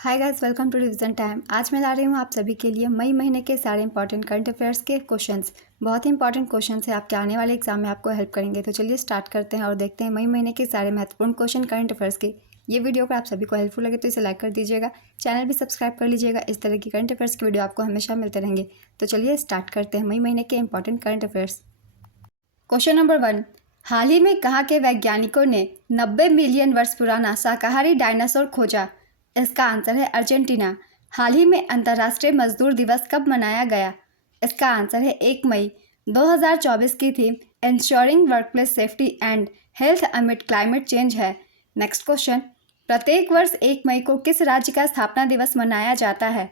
Hi guys, welcome to revision time. आज मैं ला रही हूँ आप सभी के लिए मई महीने के सारे इंपॉर्टेंट करंट अफेयर्स के क्वेश्चंस। बहुत ही इंपॉर्टेंट क्वेश्चंस है, आपके आने वाले एग्जाम में आपको हेल्प करेंगे। तो चलिए स्टार्ट करते हैं और देखते हैं मई महीने के सारे महत्वपूर्ण क्वेश्चन करंट अफेयर्स के। ये वीडियो अगर आप सभी को हेल्पफुल लगे तो इसे लाइक कर दीजिएगा, चैनल भी सब्सक्राइब कर लीजिएगा। इस तरह की करंट अफेयर्स की वीडियो आपको हमेशा मिलते रहेंगे। तो चलिए स्टार्ट करते हैं मई महीने के important current affairs. Question number 1, हाल ही में कहाँ के वैज्ञानिकों ने 90 मिलियन वर्ष पुराना शाकाहारी डायनासोर खोजा? इसका आंसर है अर्जेंटीना। हाल ही में अंतर्राष्ट्रीय मजदूर दिवस कब मनाया गया? इसका आंसर है 1 मई। 2024 की theme ensuring workplace safety and health amid climate change है। नेक्स्ट क्वेश्चन, प्रत्येक वर्ष 1 मई को किस राज्य का स्थापना दिवस मनाया जाता है?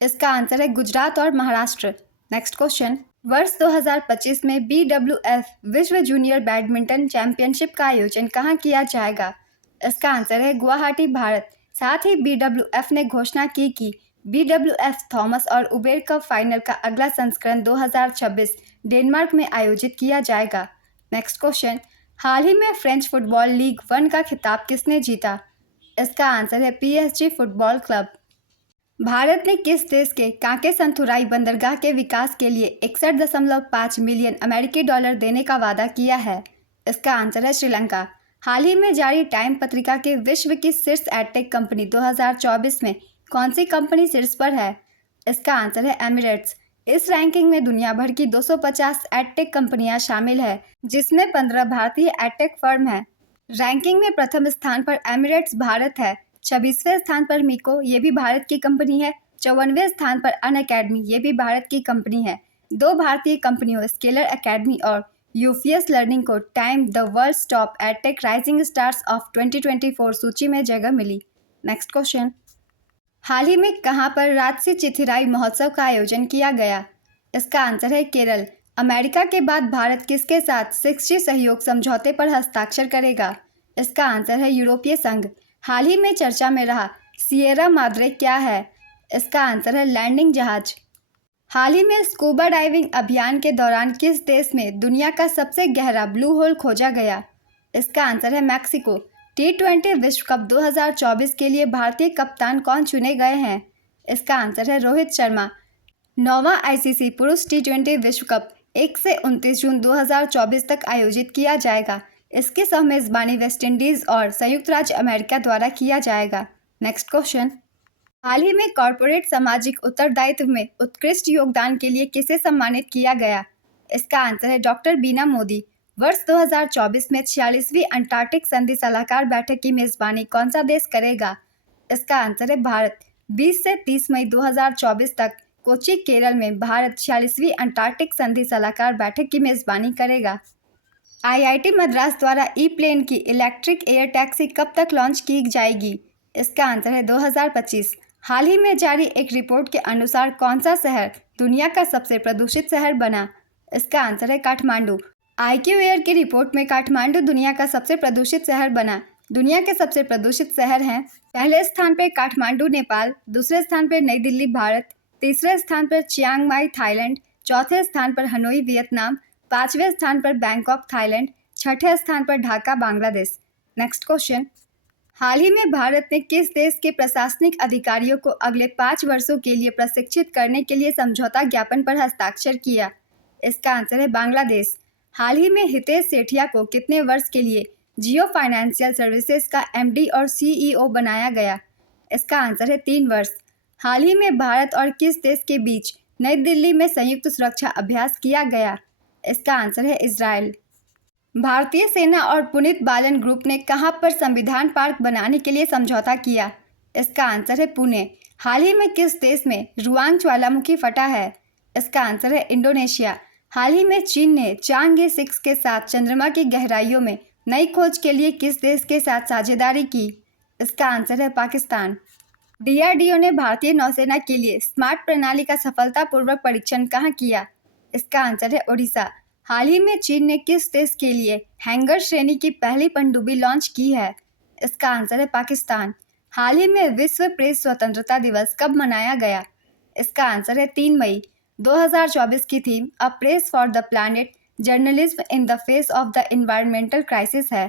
इसका आंसर है गुजरात और महाराष्ट्र। नेक्स्ट क्वेश्चन, वर्ष 2025 में BWF विश्व जूनियर बैडमिंटन चैंपियनशिप का आयोजन कहाँ किया जाएगा? इसका आंसर है गुवाहाटी, भारत। साथ ही BWF ने घोषणा की कि BWF थॉमस और उबेर कप फाइनल का अगला संस्करण 2026 डेनमार्क में आयोजित किया जाएगा। नेक्स्ट क्वेश्चन, हाल ही में फ्रेंच फुटबॉल लीग 1 का खिताब किसने जीता? इसका आंसर है PSG फुटबॉल क्लब। भारत ने किस देश के कांके संथुराई बंदरगाह के विकास के लिए 61.5 मिलियन अमेरिकी डॉलर देने का वादा किया है? इसका आंसर है श्रीलंका। हाल ही में जारी टाइम पत्रिका के विश्व की शीर्ष एडटेक कंपनी 2024 में कौन सी कंपनी शीर्ष पर है? इसका आंसर है एमिरेट्स। इस रैंकिंग में दुनिया भर की 250 एडटेक कंपनियां शामिल है, जिसमें 15 भारतीय एडटेक फर्म हैं। रैंकिंग में प्रथम स्थान पर एमिरेट्स भारत है। 26वें स्थान पर मिको, ये भी भारत की कंपनी है। 54वें स्थान पर अनअकैडमी, ये भी भारत की कंपनी है। 2 भारतीय कंपनियों स्केलर एकेडमी और यूफीएस लर्निंग को Time the world's top edtech rising stars of 2024 सूची में जगह मिली। नेक्स्ट क्वेश्चन, हाल ही में कहाँ पर राजसी चिथिराई महोत्सव का आयोजन किया गया? इसका आंसर है केरल। अमेरिका के बाद भारत किसके साथ 6G सहयोग समझौते पर हस्ताक्षर करेगा? इसका आंसर है यूरोपीय संघ। हाल ही में चर्चा में रहा सिएरा माद्रे क्या है? इसका आंसर है लैंडिंग जहाज। हाल ही में स्कूबा डाइविंग अभियान के दौरान किस देश में दुनिया का सबसे गहरा ब्लू होल खोजा गया? इसका आंसर है मैक्सिको। T20 विश्व कप 2024 के लिए भारतीय कप्तान कौन चुने गए हैं? इसका आंसर है रोहित शर्मा। 9वां ICC पुरुष T20 विश्व कप 1 से 29 जून 2024 तक आयोजित किया जाएगा। इसकी सह मेजबानी वेस्टइंडीज और संयुक्त राज्य अमेरिका द्वारा किया जाएगा। नेक्स्ट क्वेश्चन, हाल ही में कॉरपोरेट सामाजिक उत्तरदायित्व में उत्कृष्ट योगदान के लिए किसे सम्मानित किया गया? इसका आंसर है डॉक्टर बीना मोदी। वर्ष 2024 में 46वीं अंटार्कटिक संधि सलाहकार बैठक की मेजबानी कौन सा देश करेगा? इसका आंसर है भारत। 20 से 30 मई 2024 तक कोच्चि, केरल में भारत 46वीं अंटार्कटिक संधि सलाहकार बैठक की मेजबानी करेगा। IIT मद्रास द्वारा ई-प्लेन की इलेक्ट्रिक एयर टैक्सी कब तक लॉन्च की जाएगी? इसका आंसर है 2025। हाल ही में जारी एक रिपोर्ट के अनुसार कौन सा शहर दुनिया का सबसे प्रदूषित शहर बना? इसका आंसर है काठमांडू। IQ एयर की रिपोर्ट में काठमांडू दुनिया का सबसे प्रदूषित शहर बना। दुनिया के सबसे प्रदूषित शहर हैं, पहले स्थान पर काठमांडू नेपाल, दूसरे स्थान पर नई दिल्ली भारत, तीसरे स्थान पर चियांग माई थाईलैंड, चौथे स्थान पर हनोई वियतनाम, 5वें स्थान पर बैंकॉक थाईलैंड, 6ठे स्थान पर ढाका बांग्लादेश। नेक्स्ट क्वेश्चन, हाल ही में भारत ने किस देश के प्रशासनिक अधिकारियों को अगले 5 वर्षों के लिए प्रशिक्षित करने के लिए समझौता ज्ञापन पर हस्ताक्षर किया? इसका आंसर है बांग्लादेश। हाल ही में हितेश सेठिया को कितने वर्ष के लिए जियो फाइनेंशियल सर्विसेज का MD और CEO बनाया गया? इसका आंसर है 3 वर्ष। हाल ही में भारत और किस देश के बीच नई दिल्ली में संयुक्त सुरक्षा अभ्यास किया गया? इसका आंसर है इजराइल। भारतीय सेना और पुनीत बालन ग्रुप ने कहां पर संविधान पार्क बनाने के लिए समझौता किया? इसका आंसर है पुणे। हाल ही में किस देश में रुआंग ज्वालामुखी फटा है? इसका आंसर है इंडोनेशिया। हाल ही में चीन ने चांगे 6 के साथ चंद्रमा की गहराइयों में नई खोज के लिए किस देश के साथ साझेदारी की? इसका आंसर है पाकिस्तान। DRDO ने भारतीय नौसेना के लिए स्मार्ट प्रणाली का सफलतापूर्वक परीक्षण कहाँ किया? इसका आंसर है ओडिशा। हाल ही में चीन ने किस देश के लिए हैंगर श्रेणी की पहली पनडुब्बी लॉन्च की है? इसका आंसर है पाकिस्तान। हाल ही में विश्व प्रेस स्वतंत्रता दिवस कब मनाया गया? इसका आंसर है 3 मई। 2024 की theme a press for the planet, journalism in the face of the environmental crisis है।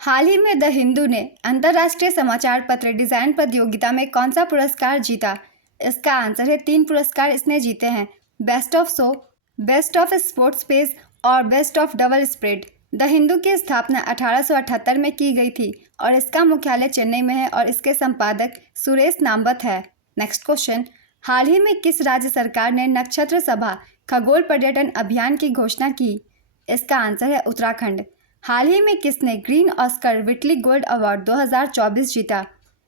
हाल ही में द हिंदू ने अंतर्राष्ट्रीय समाचार पत्र डिज़ाइन प्रतियोगिता में कौन सा पुरस्कार जीता? इसका आंसर है 3 पुरस्कार इसने जीते हैं, best of show, best of sports page और best of double spread. The Hindu की स्थापना 1878 में की गई थी और इसका मुख्यालय चेन्नई में है और इसके संपादक सुरेश नामवत है। नेक्स्ट क्वेश्चन, हाल ही में किस राज्य सरकार ने नक्षत्र सभा खगोल पर्यटन अभियान की घोषणा की? इसका आंसर है उत्तराखंड। हाल ही में किसने ग्रीन ऑस्कर विटली गोल्ड अवार्ड 2024 जीता?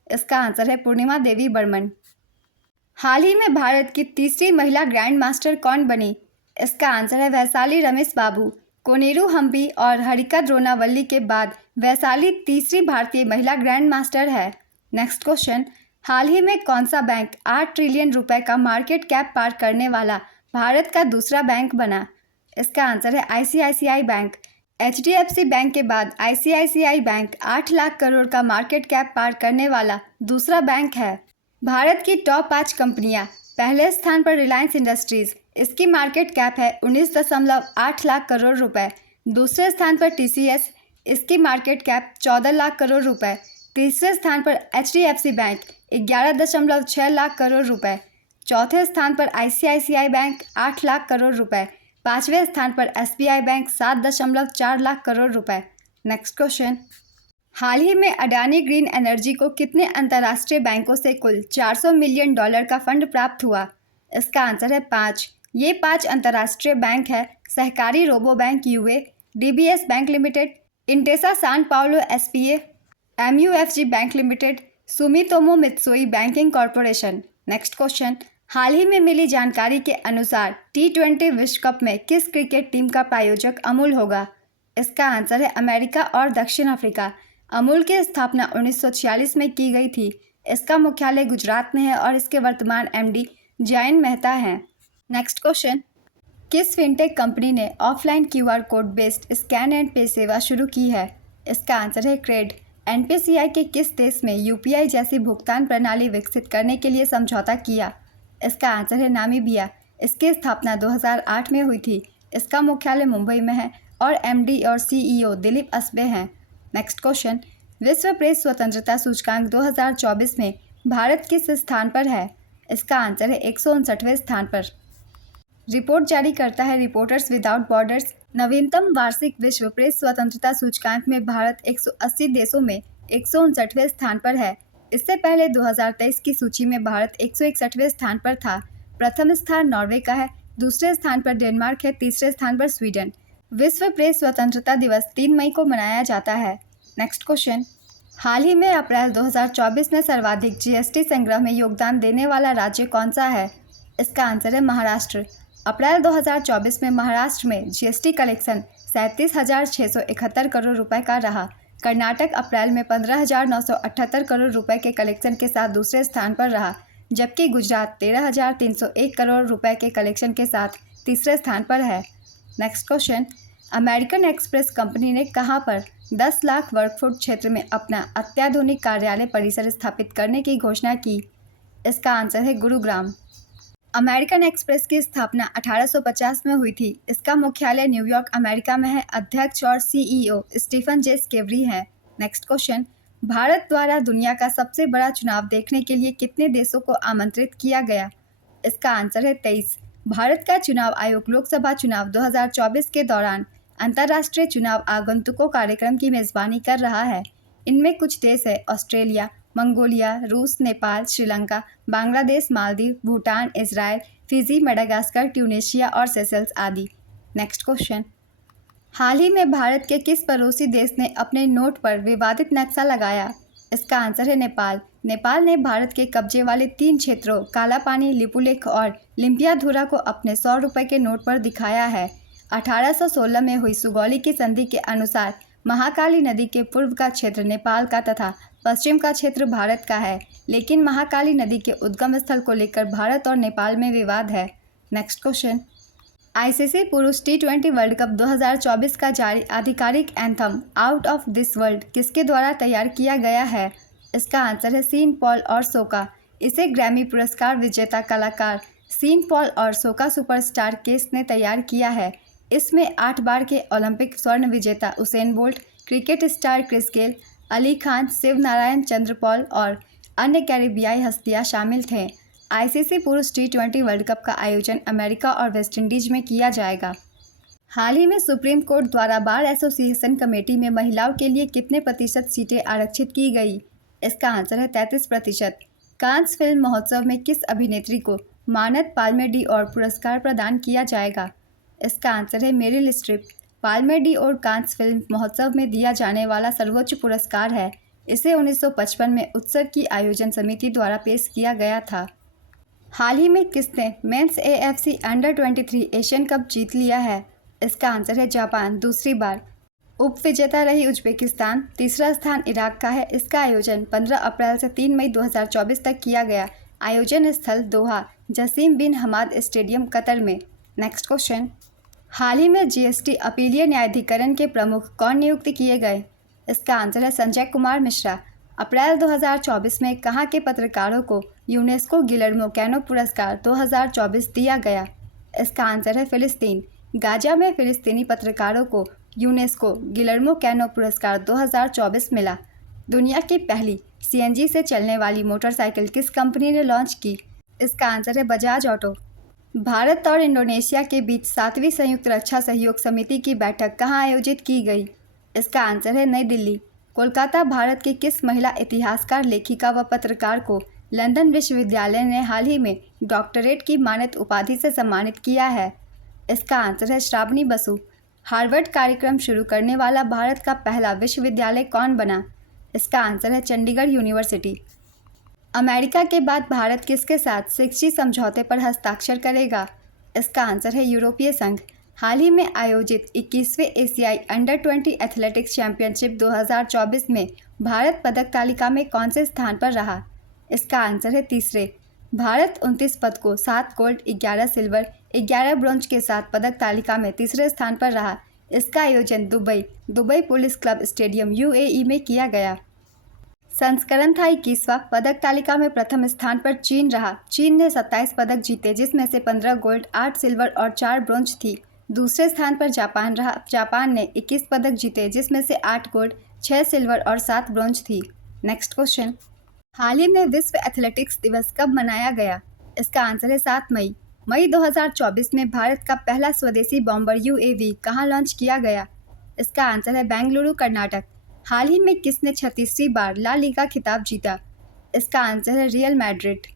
इसका आंसर है पूर्णिमा देवी बर्मन। हाल ही में भारत की तीसरी महिला ग्रैंड मास्टर कौन बनी? इसका आंसर है वैशाली रमेश बाबू। कोनेरू हम्पी और हरिका द्रोणावल्ली के बाद वैशाली तीसरी भारतीय महिला ग्रैंड मास्टर है। नेक्स्ट क्वेश्चन, हाल ही में कौन सा बैंक 8 ट्रिलियन रुपए का मार्केट कैप पार करने वाला भारत का दूसरा बैंक बना? इसका आंसर है आईसीआईसीआई बैंक। एचडीएफसी बैंक के बाद आईसीआईसीआई बैंक 8 लाख करोड़ का मार्केट कैप पार करने वाला दूसरा बैंक है। भारत की टॉप 5 कंपनियां, पहले स्थान पर रिलायंस इंडस्ट्रीज, इसकी मार्केट कैप है 19.8 लाख करोड़ रुपए। दूसरे स्थान पर टीसीएस, इसकी मार्केट कैप 14 लाख करोड़ रुपए। तीसरे स्थान पर एचडीएफसी बैंक 11.6 लाख करोड़ रुपए। चौथे स्थान पर आईसीआईसीआई बैंक 8 लाख करोड़ रुपए। पांचवें स्थान पर एसबीआई बैंक 7.4 लाख करोड़ रुपए। नेक्स्ट क्वेश्चन, हाल ही में अडानी ग्रीन एनर्जी को कितने अंतर्राष्ट्रीय बैंकों से कुल $400 मिलियन का फंड प्राप्त हुआ? इसका आंसर है 5। ये 5 अंतर्राष्ट्रीय बैंक है सहकारी Rabobank UA, DBS bank limited, Intesa Sanpaolo SpA, MUFG bank limited, Sumitomo Mitsui banking corporation. Next question, हाल ही में मिली जानकारी के अनुसार T20 विश्व कप में किस क्रिकेट टीम का प्रायोजक अमूल होगा? इसका आंसर है अमेरिका और दक्षिण अफ्रीका। अमूल की स्थापना 1946 में की गई थी। इसका मुख्यालय गुजरात में है और इसके वर्तमान एमडी जयंत मेहता हैं। नेक्स्ट क्वेश्चन, किस फिनटेक कंपनी ने offline QR code based scan and पे सेवा शुरू की है? इसका आंसर है क्रेड। एनपीसीआई के किस देश में यूपीआई जैसी भुगतान प्रणाली विकसित करने के लिए समझौता किया? इसका आंसर है नामीबिया। इसकी स्थापना 2008 में हुई थी। इसका मुख्यालय मुंबई में है और एमडी और सीईओ दिलीप असबे हैं। नेक्स्ट क्वेश्चन, विश्व प्रेस स्वतंत्रता सूचकांक 2024 में भारत किस स्थान पर है? इसका आंसर है 159वें स्थान पर। रिपोर्ट जारी करता है रिपोर्टर्स विदाउट बॉर्डर्स। नवीनतम वार्षिक विश्व प्रेस स्वतंत्रता सूचकांक में भारत 180 देशों में 159वें स्थान पर है। इससे पहले 2023 की सूची में भारत 161वें स्थान पर था। प्रथम स्थान नॉर्वे का है, दूसरे स्थान पर डेनमार्क है, तीसरे स्थान पर स्वीडन। विश्व प्रेस स्वतंत्रता दिवस 3 मई को मनाया जाता है। नेक्स्ट क्वेश्चन, हाल ही में अप्रैल 2024 में सर्वाधिक जीएसटी संग्रह में योगदान देने वाला राज्य कौन सा है? इसका आंसर है महाराष्ट्र। अप्रैल 2024 में महाराष्ट्र में जीएसटी कलेक्शन 37,671 करोड़ रुपए का रहा। कर्नाटक अप्रैल में 15,978 करोड़ रुपए के कलेक्शन के साथ दूसरे स्थान पर रहा, जबकि गुजरात 13,301 करोड़ रुपए के कलेक्शन के साथ तीसरे स्थान पर है। Next question, American express company ने कहां पर 10 लाख वर्ग फुट क्षेत्र में अपना अत्याधुनिक कार्यालय परिसर स्थापित करने की घोषणा की? इसका आंसर है गुरुग्राम। अमेरिकन एक्सप्रेस की स्थापना 1850 में हुई थी। इसका मुख्यालय न्यूयॉर्क अमेरिका में है। अध्यक्ष और सीईओ स्टीफन जे स्केवरी हैं। नेक्स्ट क्वेश्चन, भारत द्वारा दुनिया का सबसे बड़ा चुनाव देखने के लिए कितने देशों को आमंत्रित किया गया? इसका आंसर है 23। भारत का चुनाव आयोग लोकसभा चुनाव 2024 के दौरान अंतर्राष्ट्रीय चुनाव आगंतुकों कार्यक्रम की मेजबानी कर रहा है। इनमें कुछ देश है ऑस्ट्रेलिया, मंगोलिया, रूस, Nepal, Sri Lanka, Bangladesh, Maldives, Bhutan, Israel, Fiji, Madagascar, Tunisia और सेशल्स आदि। नेक्स्ट क्वेश्चन, हाल ही में भारत के किस पड़ोसी देश ने अपने नोट पर विवादित नक्शा लगाया? इसका आंसर है नेपाल। नेपाल ने भारत के कब्जे वाले 3 क्षेत्रों कालापानी, लिपुलेख और लिम्पियाधुरा को अपने 100 रुपये के नोट पर दिखाया है। 1816 में हुई सुगौली की संधि के अनुसार महाकाली नदी के पूर्व का क्षेत्र नेपाल का तथा पश्चिम का क्षेत्र भारत का है, लेकिन महाकाली नदी के उद्गम स्थल को लेकर भारत और नेपाल में विवाद है। नेक्स्ट क्वेश्चन, आईसीसी पुरुष T20 वर्ल्ड कप 2024 का जारी आधिकारिक anthem out of this world किसके द्वारा तैयार किया गया है? इसका आंसर है सीन पॉल और सोका। इसे ग्रैमी पुरस्कार विजेता कलाकार सीन पॉल और सोका सुपरस्टार केस ने तैयार किया है। इसमें 8 बार के ओलंपिक स्वर्ण विजेता Usain Bolt, cricket star Chris Gayle, Ali Khan, Shivnarine Chanderpaul और अन्य कैरिबियाई हस्तियां शामिल थे। आईसीसी पुरुष टी20 वर्ल्ड कप का आयोजन अमेरिका और वेस्टइंडीज में किया जाएगा। हाल ही में सुप्रीम कोर्ट द्वारा बार एसोसिएशन कमेटी में महिलाओं के लिए कितने प्रतिशत सीटें आरक्षित की गई? इसका आंसर है 33%। कांस फिल्म महोत्सव में किस अभिनेत्री को मानद पाल्मे ड'ओर पुरस्कार प्रदान किया जाएगा? इसका आंसर है Meryl Streep. Palme ड'ओर Cannes film महोत्सव में दिया जाने वाला सर्वोच्च पुरस्कार है। इसे 1955 में उत्सव की आयोजन समिति द्वारा पेश किया गया था। हाल ही में किसने मेंस एएफसी अंडर-23 एशियन कप जीत लिया है? इसका आंसर है जापान, दूसरी बार। उप विजेता रही उज्बेकिस्तान, तीसरा स्थान इराक का है। इसका आयोजन 15 अप्रैल से 3 मई 2024 तक किया गया। आयोजन स्थल दोहा, जसीम बिन हमाद स्टेडियम, कतर में। नेक्स्ट क्वेश्चन, हाल ही में जीएसटी अपीलीय न्यायाधिकरण के प्रमुख कौन नियुक्त किए गए? इसका आंसर है संजय कुमार मिश्रा। अप्रैल 2024 में कहाँ के पत्रकारों को यूनेस्को गिलर्मो कैनो पुरस्कार 2024 दिया गया? इसका आंसर है फिलिस्तीन। गाजा में फिलिस्तीनी पत्रकारों को यूनेस्को गिलर्मो कैनो पुरस्कार 2024 मिला। दुनिया की पहली सीएनजी से चलने वाली मोटरसाइकिल किस कंपनी ने लॉन्च की? इसका आंसर है बजाज ऑटो। भारत और इंडोनेशिया के बीच 7वीं संयुक्त रक्षा सहयोग समिति की बैठक कहाँ आयोजित की गई? इसका आंसर है नई दिल्ली। कोलकाता भारत की किस महिला इतिहासकार, लेखिका व पत्रकार को लंदन विश्वविद्यालय ने हाल ही में डॉक्टरेट की मानद उपाधि से सम्मानित किया है? इसका आंसर है श्रावणी बसु। हार्वर्ड कार्यक्रम शुरू करने वाला भारत का पहला विश्वविद्यालय कौन बना? इसका आंसर है चंडीगढ़ यूनिवर्सिटी। अमेरिका के बाद भारत किसके साथ सिक्सटी समझौते पर हस्ताक्षर करेगा? इसका आंसर है यूरोपीय संघ। हाल ही में आयोजित 21वें एशियाई अंडर-20 एथलेटिक्स चैंपियनशिप 2024 में भारत पदक तालिका में कौन से स्थान पर रहा? इसका आंसर है तीसरे। भारत 29 पदकों, 7 गोल्ड, 11 सिल्वर, 11 ब्रोंज के साथ पदक तालिका में तीसरे स्थान पर रहा। इसका आयोजन Dubai police club stadium UAE में किया गया। संस्करण था 21वां। पदक तालिका में प्रथम स्थान पर चीन रहा। चीन ने 27 पदक जीते, जिसमें से 15 गोल्ड, 8 सिल्वर और 4 ब्रोंज थी। दूसरे स्थान पर जापान रहा। जापान ने 21 पदक जीते, जिसमें से 8 गोल्ड, 6 सिल्वर और 7 ब्रोंज थी। नेक्स्ट क्वेश्चन, हाल ही में विश्व एथलेटिक्स दिवस कब मनाया गया? इसका आंसर है 7 मई। मई 2024 में भारत का पहला स्वदेशी बॉम्बर यूएवी कहाँ लॉन्च किया गया? इसका आंसर है बेंगलुरु, कर्नाटक। हाल ही में किसने 36वीं बार ला लीगा खिताब जीता? इसका आंसर है रियल मैड्रिड।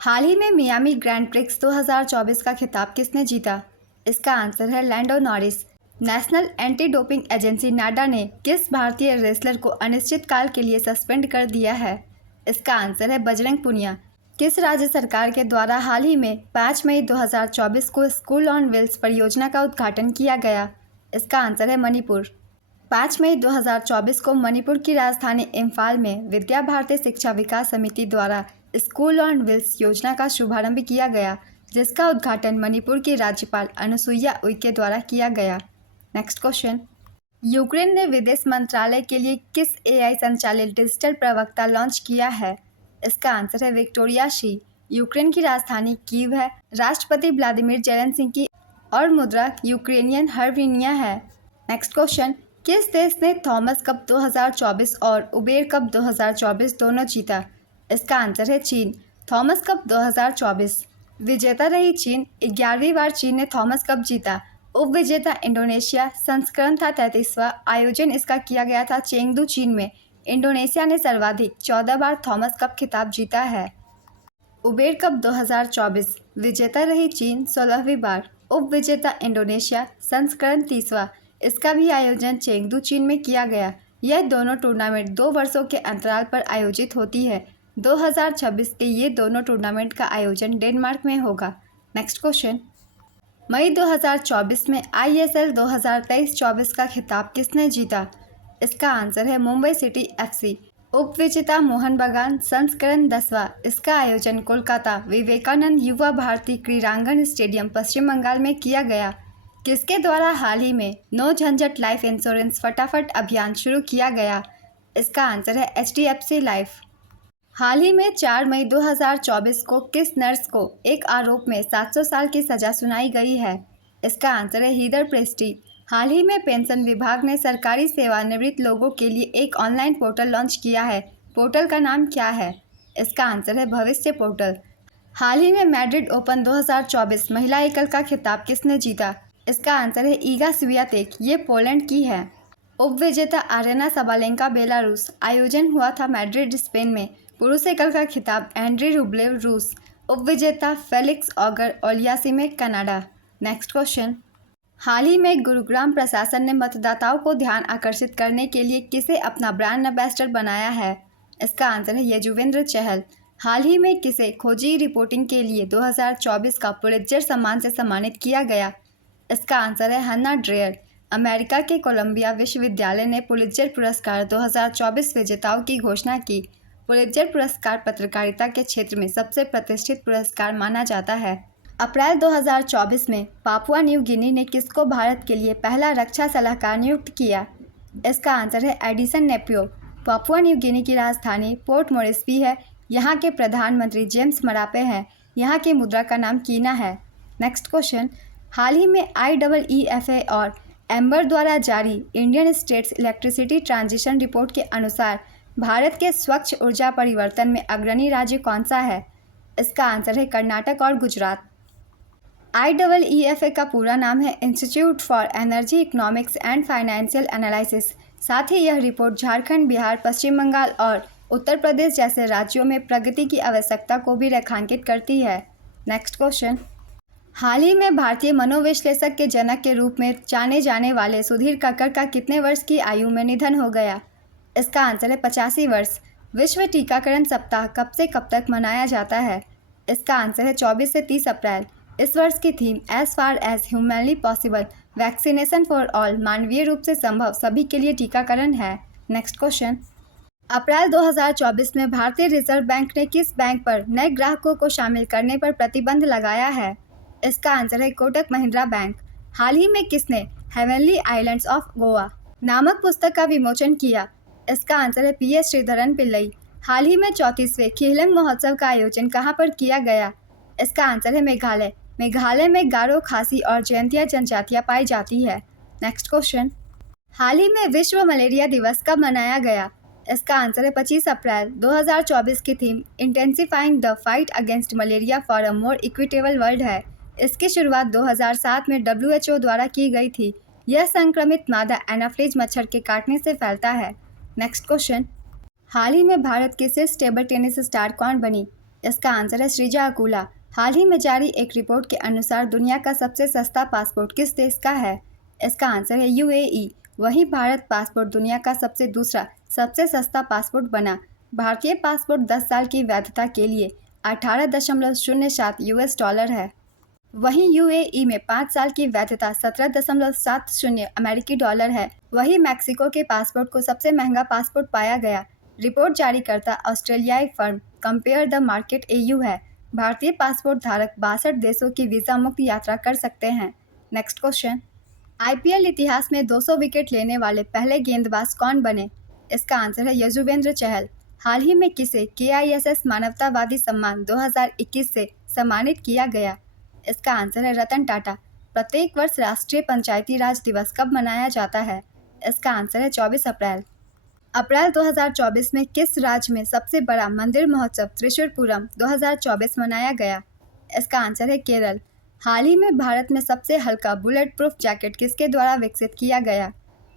हाल ही में मियामी ग्रैंड प्रिक्स 2024 का खिताब किसने जीता? इसका आंसर है Lando Norris. National Anti Doping Agency NADA ने किस भारतीय रेसलर को अनिश्चितकाल के लिए सस्पेंड कर दिया है? इसका आंसर है बजरंग पुनिया। किस राज्य सरकार के द्वारा हाल ही में 5 मई 2024 को स्कूल ऑन व्हील्स परियोजना का उद्घाटन किया गया? इसका आंसर है मणिपुर। 5 मई 2024 को मणिपुर की राजधानी इम्फाल में विद्या भारती शिक्षा विकास समिति द्वारा स्कूल ऑन व्हील्स योजना का शुभारंभ किया गया, जिसका उद्घाटन मणिपुर की राज्यपाल अनुसुईया उइके द्वारा किया गया। नेक्स्ट क्वेश्चन, यूक्रेन ने विदेश मंत्रालय के लिए किस एआई संचालित डिजिटल प्रवक्ता लॉन्च किया है? इसका आंसर है विक्टोरिया शी। यूक्रेन की राजधानी कीव है। राष्ट्रपति व्लादिमीर जेलेंस्की और मुद्रा यूक्रेनियन हर्विनिया है। नेक्स्ट क्वेश्चन, किस देश ने थॉमस कप 2024 और उबेर कप 2024 दोनों जीता? इसका आंसर है चीन। थॉमस कप 2024 विजेता रही चीन। 11वीं बार चीन ने थॉमस कप जीता। उप विजेता इंडोनेशिया। संस्करण था 33वां। आयोजन इसका किया गया था चेंगदू, चीन में। इंडोनेशिया ने सर्वाधिक 14 बार थॉमस कप खिताब जीता है। उबेर कप 2024 विजेता रही चीन 16वीं बार। उप विजेता इंडोनेशिया। संस्करण 30वां। इसका भी आयोजन चेंगदू, चीन में किया गया। यह दोनों टूर्नामेंट 2 वर्षों के अंतराल पर आयोजित होती है। 2026 के ये दोनों टूर्नामेंट का आयोजन डेनमार्क में होगा। नेक्स्ट क्वेश्चन, मई 2024 में आईएसएल 2023-24 का खिताब किसने जीता? इसका आंसर है मुंबई सिटी एफसी। उप विजेता मोहन बगान। संस्करण 10वां। इसका आयोजन कोलकाता विवेकानंद युवा भारती क्रीड़ांगन स्टेडियम, पश्चिम बंगाल में किया गया। किसके द्वारा हाल ही में नो झंझट लाइफ इंश्योरेंस फटाफट अभियान शुरू किया गया? इसका आंसर है एचडीएफसी लाइफ। हाल ही में 4 मई 2024 को किस नर्स को एक आरोप में 700 साल की सजा सुनाई गई है? इसका आंसर है हीदर प्रेस्टी। हाल ही में पेंशन विभाग ने सरकारी सेवानिवृत्त लोगों के लिए एक ऑनलाइन पोर्टल लॉन्च किया है। पोर्टल का नाम क्या है? इसका आंसर है भविष्य पोर्टल। हाल ही में मैड्रिड ओपन 2024 महिला एकल का खिताब किसने जीता? इसका आंसर है ईगा स्वियातेक। ये पोलैंड की है। उपविजेता आरेना सबालेंका बेलारूस। आयोजन हुआ था मैड्रिड स्पेन में। पुरुष एकल का खिताब एंड्री रुब्लेव रूस। उपविजेता Felix Auger Aliassime Canada. Next question. हाल ही में गुरुग्राम प्रशासन ने मतदाताओं को ध्यान आकर्षित करने के लिए किसे अपना ब्रांड एम्बेसडर बनाया है? इसका आंसर है यजुवेंद्र चहल। हाल ही में किसे खोजी रिपोर्टिंग के लिए 2024 का पुलित्जर सम्मान से सम्मानित किया गया? इसका आंसर है हन्ना ड्रेयर। अमेरिका के कोलंबिया विश्वविद्यालय ने पुलित्जर पुरस्कार 2024 विजेताओं की घोषणा की। पुलित्जर पुरस्कार पत्रकारिता के क्षेत्र में सबसे प्रतिष्ठित पुरस्कार माना जाता है। अप्रैल 2024 में पापुआ न्यू गिनी ने किसको भारत के लिए पहला रक्षा सलाहकार नियुक्त किया? इसका आंसर है एडिसन नेपियो। पापुआ न्यू गिनी की राजधानी पोर्ट मोरिस्बी है। यहाँ के प्रधानमंत्री जेम्स मरापे हैं। यहाँ की मुद्रा का नाम कीना है। Next question. हाल ही में IEEFA और एम्बर द्वारा जारी Indian states electricity transition report के अनुसार भारत के स्वच्छ ऊर्जा परिवर्तन में अग्रणी राज्य कौन सा है? इसका आंसर है कर्नाटक और गुजरात। IEEFA का पूरा नाम है institute for energy economics and financial analysis. साथ ही यह रिपोर्ट झारखंड, बिहार, पश्चिम बंगाल और उत्तर प्रदेश जैसे राज्यों में प्रगति की आवश्यकता को भी रेखांकित करती है। Next question. हाल ही में भारतीय मनोविश्लेषक के जनक के रूप में जाने जाने वाले सुधीर कक्कड़ का कितने वर्ष की आयु में निधन हो गया? इसका आंसर है 85 वर्ष। विश्व टीकाकरण सप्ताह कब से कब तक मनाया जाता है? इसका आंसर है 24 से 30 अप्रैल। इस वर्ष की theme as far as humanly possible vaccination for all, मानवीय रूप से संभव सभी के लिए टीकाकरण है। Next question. अप्रैल 2024 में भारतीय रिजर्व बैंक ने किस बैंक पर नए ग्राहकों को शामिल करने पर प्रतिबंध लगाया है? इसका आंसर है कोटक महिंद्रा बैंक। हाल ही में किसने हेवनली आइलैंड्स ऑफ गोवा नामक पुस्तक का विमोचन किया? इसका आंसर है PS श्रीधरन पिल्लई। हाल ही में 34वें खिलंग महोत्सव का आयोजन कहाँ पर किया गया? इसका आंसर है मेघालय। मेघालय में गारो, खासी और जयंतिया जनजातियाँ पाई जाती है। Next question. हाल ही में विश्व मलेरिया दिवस कब मनाया गया? इसका आंसर है 25 अप्रैल। 2024 की theme intensifying the fight against malaria for a more equitable world है। इसकी शुरुआत 2007 में WHO द्वारा की गई थी। यह संक्रमित मादा एनाफ्लीज मच्छर के काटने से फैलता है। Next question. हाल ही में भारत की शीर्ष टेबल टेनिस स्टार कौन बनी? इसका आंसर है श्रीजा अकुला। हाल ही में जारी एक रिपोर्ट के अनुसार दुनिया का सबसे सस्ता पासपोर्ट किस देश का है? इसका आंसर है UAE। वहीं भारत पासपोर्ट दुनिया का दूसरा सबसे सस्ता पासपोर्ट बना। भारतीय पासपोर्ट 10 साल की वैधता के लिए 18.07 US डॉलर है। वहीं UAE में 5 साल की वैधता 17.70 अमेरिकी डॉलर है। वहीं मैक्सिको के पासपोर्ट को सबसे महंगा पासपोर्ट पाया गया। रिपोर्ट जारीकर्ता ऑस्ट्रेलियाई firm compare the market AU है। भारतीय पासपोर्ट धारक 62 देशों की वीज़ा मुक्त यात्रा कर सकते हैं। Next question. IPL इतिहास में 200 विकेट लेने वाले पहले गेंदबाज कौन बने? इसका आंसर है यजुवेंद्र चहल। हाल ही में किसे KISS मानवतावादी सम्मान 2021 से सम्मानित किया गया? इसका आंसर है रतन टाटा। प्रत्येक वर्ष राष्ट्रीय पंचायती राज दिवस कब मनाया जाता है? इसका आंसर है 24 अप्रैल। अप्रैल 2024 में किस राज्य में सबसे बड़ा मंदिर महोत्सव त्रिशूरपुरम 2024 मनाया गया? इसका आंसर है केरल। हाल ही में भारत में सबसे हल्का बुलेट प्रूफ जैकेट किसके द्वारा विकसित किया गया?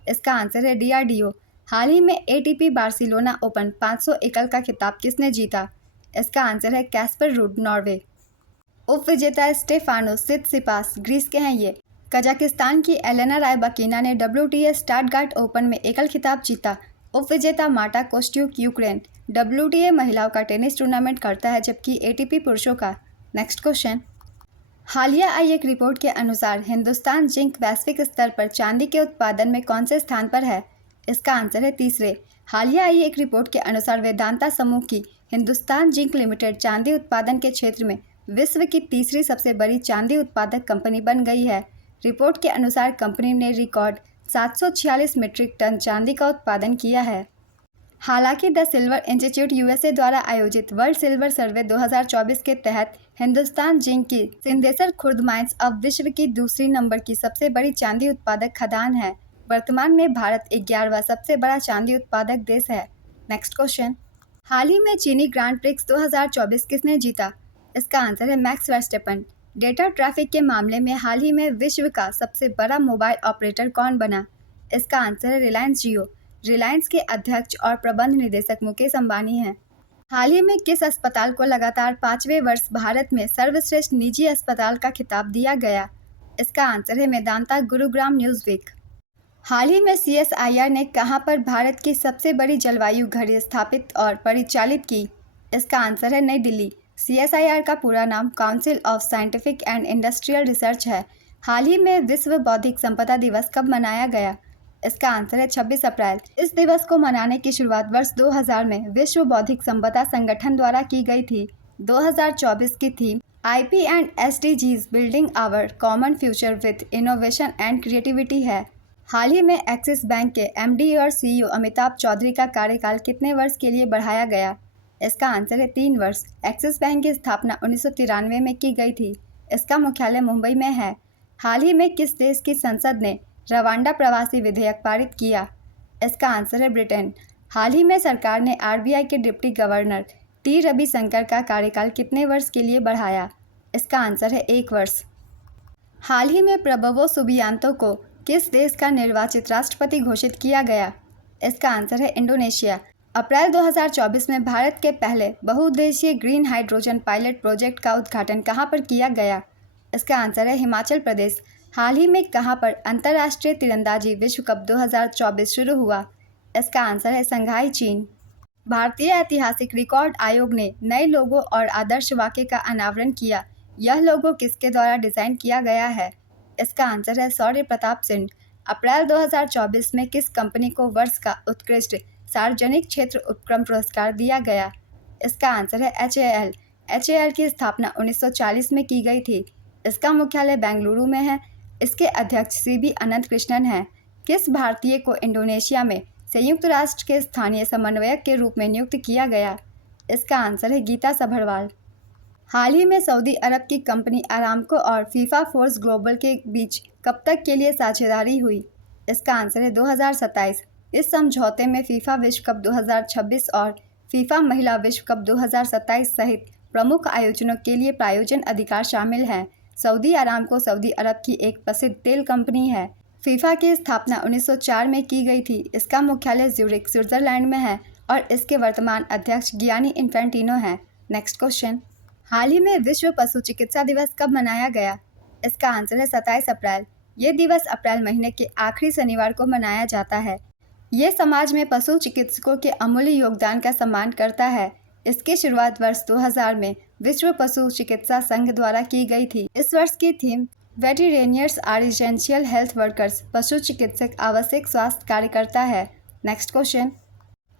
इसका आंसर है DRDO। हाल ही में ATP बार्सिलोना ओपन 500 एकल का खिताब किसने जीता? इसका आंसर है कैस्पर रूड, नॉर्वे। उपविजेता स्टेफानोस सित्सिपास ग्रीस के हैं ये। कजाकिस्तान की एलेना रायबाकिना ने WTA स्टटगार्ट ओपन में एकल खिताब जीता। उपविजेता मार्टा कोस्ट्यूक यूक्रेन। WTA महिलाओं का टेनिस टूर्नामेंट करता है जबकि ATP पुरुषों का। Next question. हालिया आई एक रिपोर्ट के अनुसार हिंदुस्तान जिंक वैश्विक स्तर पर चांदी के उत्पादन में कौन से स्थान पर है? इसका आंसर है तीसरे। हालिया आई एक रिपोर्ट के अनुसार वेदांता समूह की हिंदुस्तान जिंक लिमिटेड चांदी उत्पादन के क्षेत्र में विश्व की तीसरी सबसे बड़ी चांदी उत्पादक कंपनी बन गई है। रिपोर्ट के अनुसार कंपनी ने रिकॉर्ड 746 मीट्रिक टन चांदी का उत्पादन किया है। हालांकि द सिल्वर इंस्टीट्यूट यूएसए द्वारा आयोजित वर्ल्ड सिल्वर सर्वे 2024 के तहत हिंदुस्तान जिंक की सिंदेसर खुर्द माइंस अब विश्व की दूसरी नंबर की सबसे बड़ी चांदी उत्पादक खदान है। वर्तमान में भारत 11वां सबसे बड़ा चांदी उत्पादक देश है। नेक्स्ट क्वेश्चन, हाल ही में चीनी ग्रांड प्रिक्स 2024 किसने जीता? इसका आंसर है मैक्स वर्स्टेपन। डेटा ट्रैफिक के मामले में हाल ही में विश्व का सबसे बड़ा मोबाइल ऑपरेटर कौन बना? इसका आंसर है रिलायंस जियो। रिलायंस के अध्यक्ष और प्रबंध निदेशक मुकेश अंबानी हैं। हाल ही में किस अस्पताल को लगातार 5वें वर्ष भारत में सर्वश्रेष्ठ निजी अस्पताल का खिताब दिया गया? इसका आंसर है मेदांता गुरुग्राम न्यूज़वीक। हाल ही में CSIR ने कहां पर भारत की सबसे बड़ी जलवायु घड़ी स्थापित और परिचालित की? इसका आंसर है नई दिल्ली। CSIR का पूरा नाम council of scientific and industrial research है। हाल ही में विश्व बौद्धिक संपदा दिवस कब मनाया गया? इसका आंसर है 26 अप्रैल। इस दिवस को मनाने की शुरुआत वर्ष 2000 में विश्व बौद्धिक संपदा संगठन द्वारा की गई थी। 2024 की theme IP and SDGs building our common future with innovation and creativity है। हाल ही में एक्सिस बैंक के MD और CEO अमिताभ चौधरी का कार्यकाल कितने वर्ष के लिए बढ़ाया गया? इसका आंसर है 3 वर्ष। एक्सिस बैंक की स्थापना 1993 में की गई थी। इसका मुख्यालय मुंबई में है। हाल ही में किस देश की संसद ने रवांडा प्रवासी विधेयक पारित किया? इसका आंसर है ब्रिटेन। हाल ही में सरकार ने RBI के डिप्टी गवर्नर T रविशंकर का कार्यकाल कितने वर्ष के लिए बढ़ाया? इसका आंसर है 1 वर्ष। हाल ही में प्रबोवो सुबियांतो को किस देश का निर्वाचित राष्ट्रपति घोषित किया गया? इसका आंसर है इंडोनेशिया। अप्रैल 2024 में भारत के पहले बहुउद्देशीय ग्रीन हाइड्रोजन पायलट प्रोजेक्ट का उद्घाटन कहां पर किया गया? इसका आंसर है हिमाचल प्रदेश। हाल ही में कहां पर अंतर्राष्ट्रीय तीरंदाजी विश्व कप 2024 शुरू हुआ? इसका आंसर है संघाई, चीन। भारतीय ऐतिहासिक रिकॉर्ड आयोग ने नए लोगो और आदर्श वाक्य का अनावरण किया। यह लोगो किसके द्वारा डिजाइन किया गया है? इसका आंसर है शौर्य प्रताप सिंह। अप्रैल 2024 में किस कंपनी को वर्ष का उत्कृष्ट सार्वजनिक क्षेत्र उपक्रम पुरस्कार दिया गया? इसका आंसर है HAL। HAL की स्थापना 1940 में की गई थी। इसका मुख्यालय बेंगलुरु में है। इसके अध्यक्ष CB अनंत कृष्णन हैं। किस भारतीय को इंडोनेशिया में संयुक्त राष्ट्र के स्थानीय समन्वयक के रूप में नियुक्त किया गया? इसका आंसर है गीता सभरवाल। हाल ही में सऊदी अरब की कंपनी अरामको और फीफा फोर्स ग्लोबल के बीच कब तक के लिए साझेदारी हुई? इसका आंसर है 2027। इस समझौते में फीफा विश्व कप 2026 और फीफा महिला विश्व कप 2027 सहित प्रमुख आयोजनों के लिए प्रायोजन अधिकार शामिल हैं। सऊदी अरामको सऊदी अरब की एक प्रसिद्ध तेल कंपनी है। फीफा की स्थापना 1904 में की गई थी। इसका मुख्यालय ज्यूरिख, स्विट्जरलैंड में है और इसके वर्तमान अध्यक्ष गियानी इन्फेंटिनो हैं। नेक्स्ट क्वेश्चन, हाल ही में विश्व पशु चिकित्सा दिवस कब मनाया गया? इसका आंसर है 27 अप्रैल। ये दिवस अप्रैल महीने के आखिरी शनिवार को मनाया जाता है। ये समाज में पशु चिकित्सकों के अमूल्य योगदान का सम्मान करता है। इसकी शुरुआत वर्ष 2000 में विश्व पशु चिकित्सा संघ द्वारा की गई थी। इस वर्ष की theme veterinarians are essential health workers, पशु चिकित्सक आवश्यक स्वास्थ्य कार्यकर्ता है। नेक्स्ट क्वेश्चन,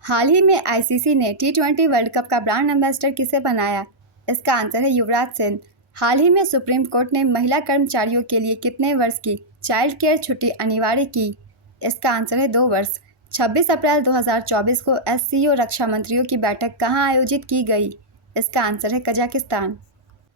हाल ही में ICC ने T20 वर्ल्ड कप का ब्रांड एम्बेसडर किसे बनाया? इसका आंसर है युवराज सिंह। हाल ही में सुप्रीम कोर्ट ने महिला कर्मचारियों के लिए कितने वर्ष की चाइल्ड केयर छुट्टी अनिवार्य की? इसका आंसर है 2 वर्ष। 26 अप्रैल 2024 को SCO रक्षा मंत्रियों की बैठक कहां आयोजित की गई? इसका आंसर है कजाकिस्तान।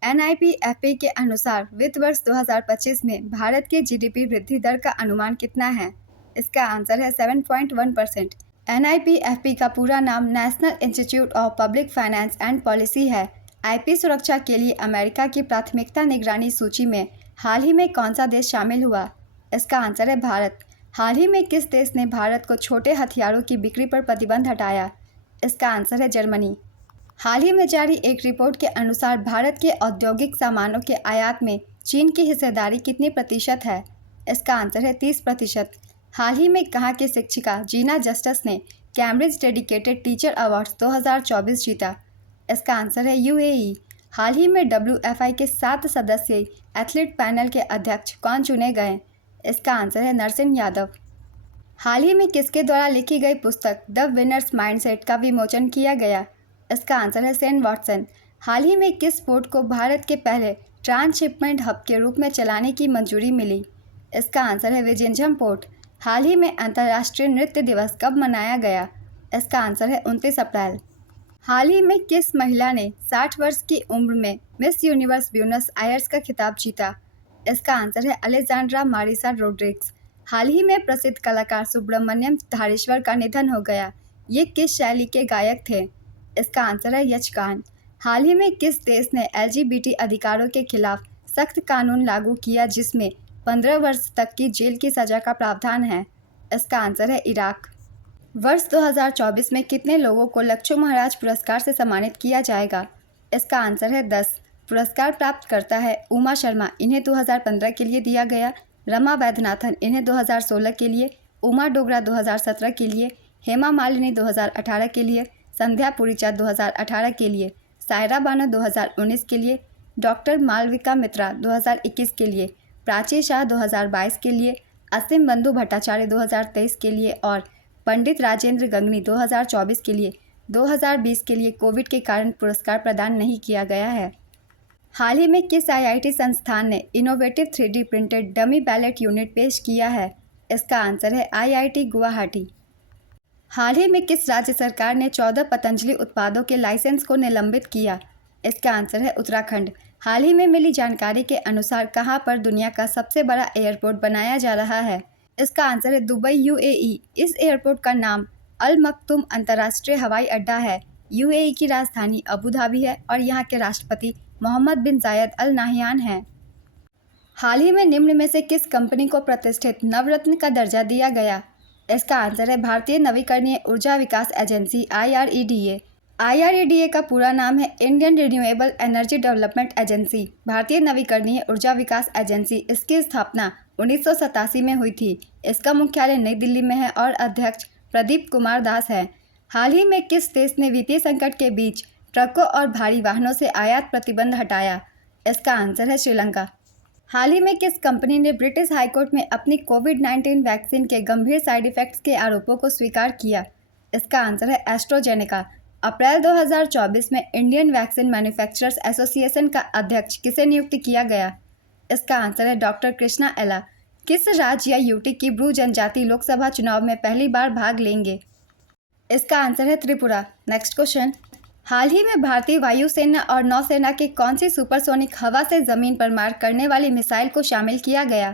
NIPFP के अनुसार वित्त वर्ष 2025 में भारत की GDP वृद्धि दर का अनुमान कितना है? इसका आंसर है 7.1%। NIPFP का पूरा नाम national institute of public finance and policy है। IP सुरक्षा के लिए अमेरिका की प्राथमिकता निगरानी सूची में हाल ही में कौन सा देश शामिल हुआ? इसका आंसर है भारत। हाल ही में किस देश ने भारत को छोटे हथियारों की बिक्री पर प्रतिबंध हटाया? इसका आंसर है जर्मनी। हाल ही में जारी एक रिपोर्ट के अनुसार भारत के औद्योगिक सामानों के आयात में चीन की हिस्सेदारी कितनी प्रतिशत है? इसका आंसर है 30%। हाल ही में कहाँ की शिक्षिका जीना जस्टिस ने कैम्ब्रिज डेडिकेटेड टीचर अवार्ड्स 2024 जीता? इसका आंसर है UAE। हाल ही में WFI के 7 सदस्यीय एथलीट पैनल के अध्यक्ष कौन चुने गए? इसका आंसर है नरसिंह यादव। हाल ही में किसके द्वारा लिखी गई पुस्तक द विनर्स माइंडसेट का विमोचन किया गया? इसका आंसर है सेन वॉटसन। हाल ही में किस पोर्ट को भारत के पहले ट्रांसशिपमेंट हब के रूप में चलाने की मंजूरी मिली? इसका आंसर है विजिंझम पोर्ट। हाल ही में अंतर्राष्ट्रीय नृत्य दिवस कब मनाया गया? इसका आंसर है 29 अप्रैल। हाल ही में किस महिला ने 60 वर्ष की उम्र में मिस यूनिवर्स ब्यूनस आयर्स का खिताब जीता? इसका आंसर है अलेक्जेंड्रा मारिसा रोड्रिग्स। हाल ही में प्रसिद्ध कलाकार सुब्रमण्यम धारेश्वर का निधन हो गया। ये किस शैली के गायक थे? इसका आंसर है यक्षगान। हाल ही में किस देश ने LGBT अधिकारों के खिलाफ सख्त कानून लागू किया जिसमें 15 वर्ष तक की जेल की सजा का प्रावधान है? इसका आंसर है इराक। वर्ष 2024 में कितने लोगों को लक्ष्मण महाराज पुरस्कार से सम्मानित किया जाएगा? इसका आंसर है 10। पुरस्कार प्राप्त करता है उमा शर्मा, इन्हें 2015 के लिए दिया गया। रमा वैद्यनाथन, इन्हें 2016 के लिए। उमा डोगरा 2017 के लिए। हेमा मालिनी 2018 के लिए। संध्या पुरीचा 2018 के लिए। सायरा बानो 2019 के लिए। डॉक्टर मालविका मित्रा 2021 के लिए। प्राची शाह 2022 के लिए। असीम बंधु भट्टाचार्य 2023 के लिए और पंडित राजेंद्र गंगनी 2024 के लिए। 2020 के लिए कोविड के कारण पुरस्कार प्रदान नहीं किया गया है। हाल ही में किस IIT संस्थान ने innovative 3D printed dummy ballot unit पेश किया है? इसका आंसर है IIT गुवाहाटी। हाल ही में किस राज्य सरकार ने 14 पतंजलि उत्पादों के लाइसेंस को निलंबित किया? इसका आंसर है उत्तराखंड। हाल ही में मिली जानकारी के अनुसार कहां पर दुनिया का सबसे बड़ा एयरपोर्ट बनाया जा रहा है? इसका आंसर है दुबई, UAE। इस एयरपोर्ट का नाम अल मक्तूम अंतर्राष्ट्रीय हवाई अड्डा है। UAE की राजधानी अबू धाबी है और यहाँ के राष्ट्रपति मोहम्मद बिन जायद अल नाहियान हैं। हाल ही में निम्न में से किस कंपनी को प्रतिष्ठित नवरत्न का दर्जा दिया गया? इसका आंसर है भारतीय नवीकरणीय ऊर्जा विकास एजेंसी IREDA। IREDA का पूरा नाम है Indian renewable energy development agency, भारतीय नवीकरणीय ऊर्जा विकास एजेंसी। इसकी स्थापना 1987 में हुई थी। इसका मुख्यालय नई दिल्ली में है और अध्यक्ष प्रदीप कुमार दास है। हाल ही में किस देश ने वित्तीय संकट के बीच ट्रकों और भारी वाहनों से आयात प्रतिबंध हटाया? इसका आंसर है श्रीलंका। हाल ही में किस कंपनी ने ब्रिटिश हाईकोर्ट में अपनी कोविड-19 वैक्सीन के गंभीर साइड इफेक्ट्स के आरोपों को स्वीकार किया? इसका आंसर है एस्ट्रोजेनेका। अप्रैल 2024 में इंडियन वैक्सीन मैन्युफैक्चरर्स एसोसिएशन का अध्यक्ष किसे नियुक्त किया गया? इसका आंसर है डॉक्टर कृष्णा एला। किस राज्य या यूटी की ब्रू जनजाति लोकसभा चुनाव में पहली बार भाग लेंगे? इसका आंसर है त्रिपुरा। नेक्स्ट क्वेश्चन, हाल ही में भारतीय वायुसेना और नौसेना की कौन सी सुपरसोनिक हवा से जमीन पर मार करने वाली मिसाइल को शामिल किया गया?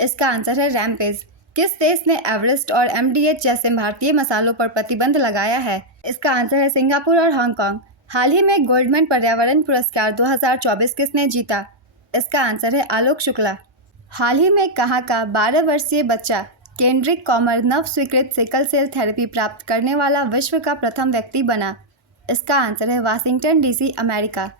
इसका आंसर है रैमपेज। किस देश ने एवरेस्ट और MDH जैसे भारतीय मसालों पर प्रतिबंध लगाया है? इसका आंसर है सिंगापुर और हांगकांग। हाल ही में गोल्डमैन पर्यावरण पुरस्कार 2024 किसने जीता? इसका आंसर है आलोक शुक्ला। हाल ही में कहाँ का 12 वर्षीय बच्चा केंड्रिक कॉमर नव स्वीकृत सिकल सेल थेरेपी प्राप्त करने वाला विश्व का प्रथम व्यक्ति बना? इसका आंसर है वाशिंगटन DC, अमेरिका।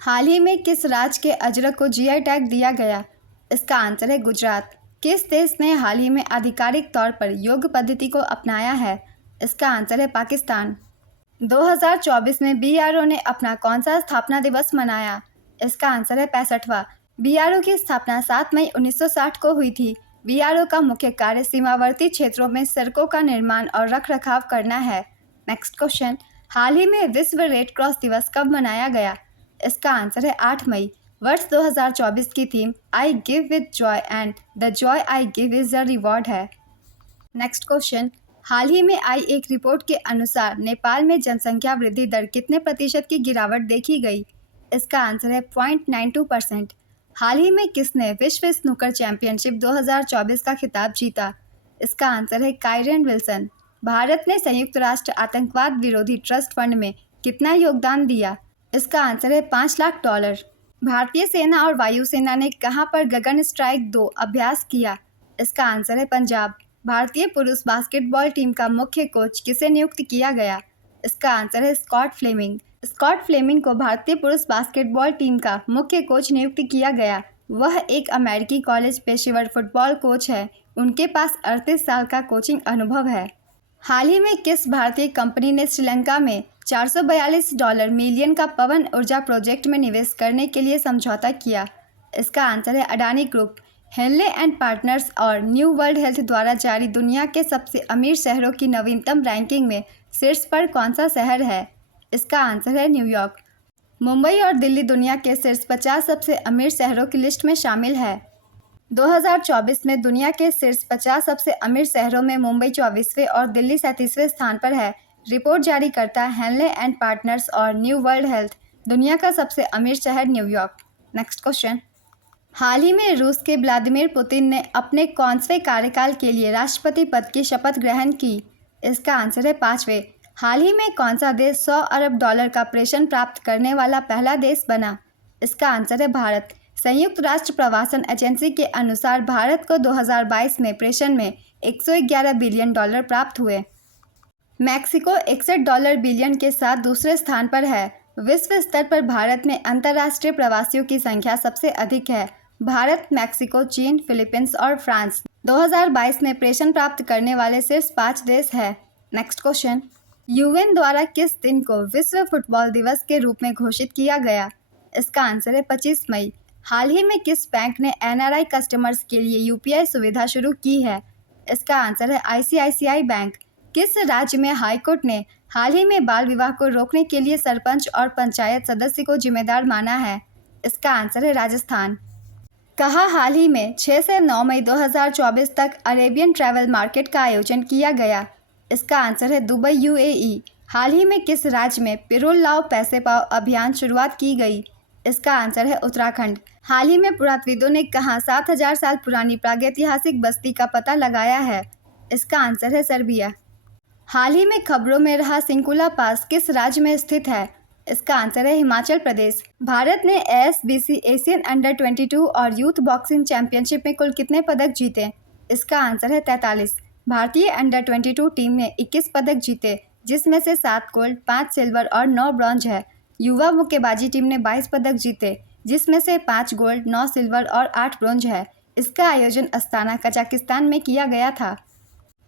हाल ही में किस राज्य के अजरक को GI टैग दिया गया? इसका आंसर है गुजरात। किस देश ने हाल ही में आधिकारिक तौर पर योग पद्धति को अपनाया है? इसका आंसर है पाकिस्तान। 2024 में BRO ने अपना कौन सा स्थापना दिवस मनाया? इसका आंसर है 65वां। BRO की स्थापना 7 मई 1960 को हुई थी। BRO का मुख्य कार्य सीमावर्ती क्षेत्रों में सड़कों का निर्माण और रखरखाव करना है। नेक्स्ट क्वेश्चन, हाल ही में विश्व रेड क्रॉस दिवस कब मनाया गया? इसका आंसर है 8 मई। वर्ष 2024 की theme I give with Joy and the Joy I give is the reward है। नेक्स्ट क्वेश्चन, हाल ही में आई एक रिपोर्ट के अनुसार नेपाल में जनसंख्या वृद्धि दर कितने प्रतिशत की गिरावट देखी गई? इसका आंसर है 0.92%। हाल ही में किसने विश्व स्नूकर चैंपियनशिप 2024 का खिताब जीता? इसका आंसर है काइरन विल्सन। भारत ने संयुक्त राष्ट्र आतंकवाद विरोधी ट्रस्ट फंड में कितना योगदान दिया? इसका आंसर है $5 लाख। भारतीय सेना और वायुसेना ने कहां पर गगन स्ट्राइक 2 अभ्यास किया? इसका आंसर है पंजाब। भारतीय पुरुष बास्केटबॉल टीम का मुख्य कोच किसे नियुक्त किया गया? इसका आंसर है स्कॉट फ्लेमिंग। स्कॉट फ्लेमिंग को भारतीय पुरुष बास्केटबॉल टीम का मुख्य कोच नियुक्त किया गया। वह एक अमेरिकी कॉलेज पेशेवर फुटबॉल कोच है। उनके पास 38 साल का कोचिंग अनुभव है। हाल ही में किस भारतीय कंपनी ने श्रीलंका में $442 मिलियन का पवन ऊर्जा प्रोजेक्ट में निवेश करने के लिए समझौता किया? इसका आंसर है Adani group. Henley and Partners और न्यू वर्ल्ड हेल्थ द्वारा जारी दुनिया के सबसे अमीर शहरों की नवीनतम रैंकिंग में शीर्ष पर कौन सा शहर है? इसका आंसर है न्यूयॉर्क। मुंबई और दिल्ली दुनिया के शीर्ष 50 सबसे अमीर शहरों की लिस्ट में शामिल है। 2024 में दुनिया के शीर्ष 50 सबसे अमीर शहरों में मुंबई 24वें और दिल्ली 37वें स्थान पर है। रिपोर्ट जारी करता है हेनले एंड पार्टनर्स और न्यू वर्ल्ड हेल्थ। दुनिया का सबसे अमीर शहर न्यूयॉर्क। नेक्स्ट क्वेश्चन, हाल ही में रूस के व्लादिमीर पुतिन ने अपने कौनसवें कार्यकाल के लिए राष्ट्रपति पद की शपथ ग्रहण की? इसका आंसर है 5वें। हाल ही में कौन सा देश $100 अरब का प्रेषण प्राप्त करने वाला पहला देश बना? इसका आंसर है भारत। संयुक्त राष्ट्र प्रवासन एजेंसी के अनुसार भारत को 2022 में प्रेषण में $111 बिलियन प्राप्त हुए। मैक्सिको $61 बिलियन के साथ दूसरे स्थान पर है। विश्व स्तर पर भारत में अंतर्राष्ट्रीय प्रवासियों की संख्या सबसे अधिक है। भारत, मैक्सिको, चीन, फिलीपींस और फ्रांस 2022 में प्रेषण प्राप्त करने वाले सिर्फ 5 देश हैं। नेक्स्ट क्वेश्चन, यूएन द्वारा किस दिन को विश्व फुटबॉल दिवस के रूप में घोषित किया गया? इसका आंसर है 25 मई। हाल ही में किस बैंक ने एनआरआई कस्टमर्स के लिए यूपीआई सुविधा शुरू की है? इसका आंसर है आईसीआईसीआई बैंक। किस राज्य में हाईकोर्ट ने हाल ही में बाल विवाह को रोकने के लिए सरपंच और पंचायत सदस्य को जिम्मेदार माना है? इसका आंसर है राजस्थान। कहा हाल ही में 6 से 9 मई 2024 तक अरेबियन ट्रैवल मार्केट का आयोजन किया गया? इसका आंसर है दुबई, यूएई। हाल ही में किस राज्य में पिरुल लाओ पैसे पाओ अभियान शुरुआत की गई? इसका आंसर है उत्तराखंड। हाल ही में पुरातत्वविदों ने कहाँ 7000 साल पुरानी प्रागैतिहासिक बस्ती का पता लगाया है? इसका आंसर है सर्बिया। हाल ही में खबरों में रहा सिंकुला पास किस राज्य में स्थित है? इसका आंसर है हिमाचल प्रदेश। भारत ने एएसबीसी एशियन अंडर 22 और यूथ बॉक्सिंग चैंपियनशिप में कुल कितने पदक जीते? इसका आंसर है 43। भारतीय अंडर 22 टीम ने 21 पदक जीते, जिसमें से 7 गोल्ड, 5 सिल्वर और 9 ब्रॉन्ज है। युवा मुक्केबाजी टीम ने 22 पदक जीते, जिसमें से 5 गोल्ड, 9 सिल्वर और 8 ब्रॉन्ज है। इसका आयोजन अस्ताना, कजाकिस्तान में किया गया था।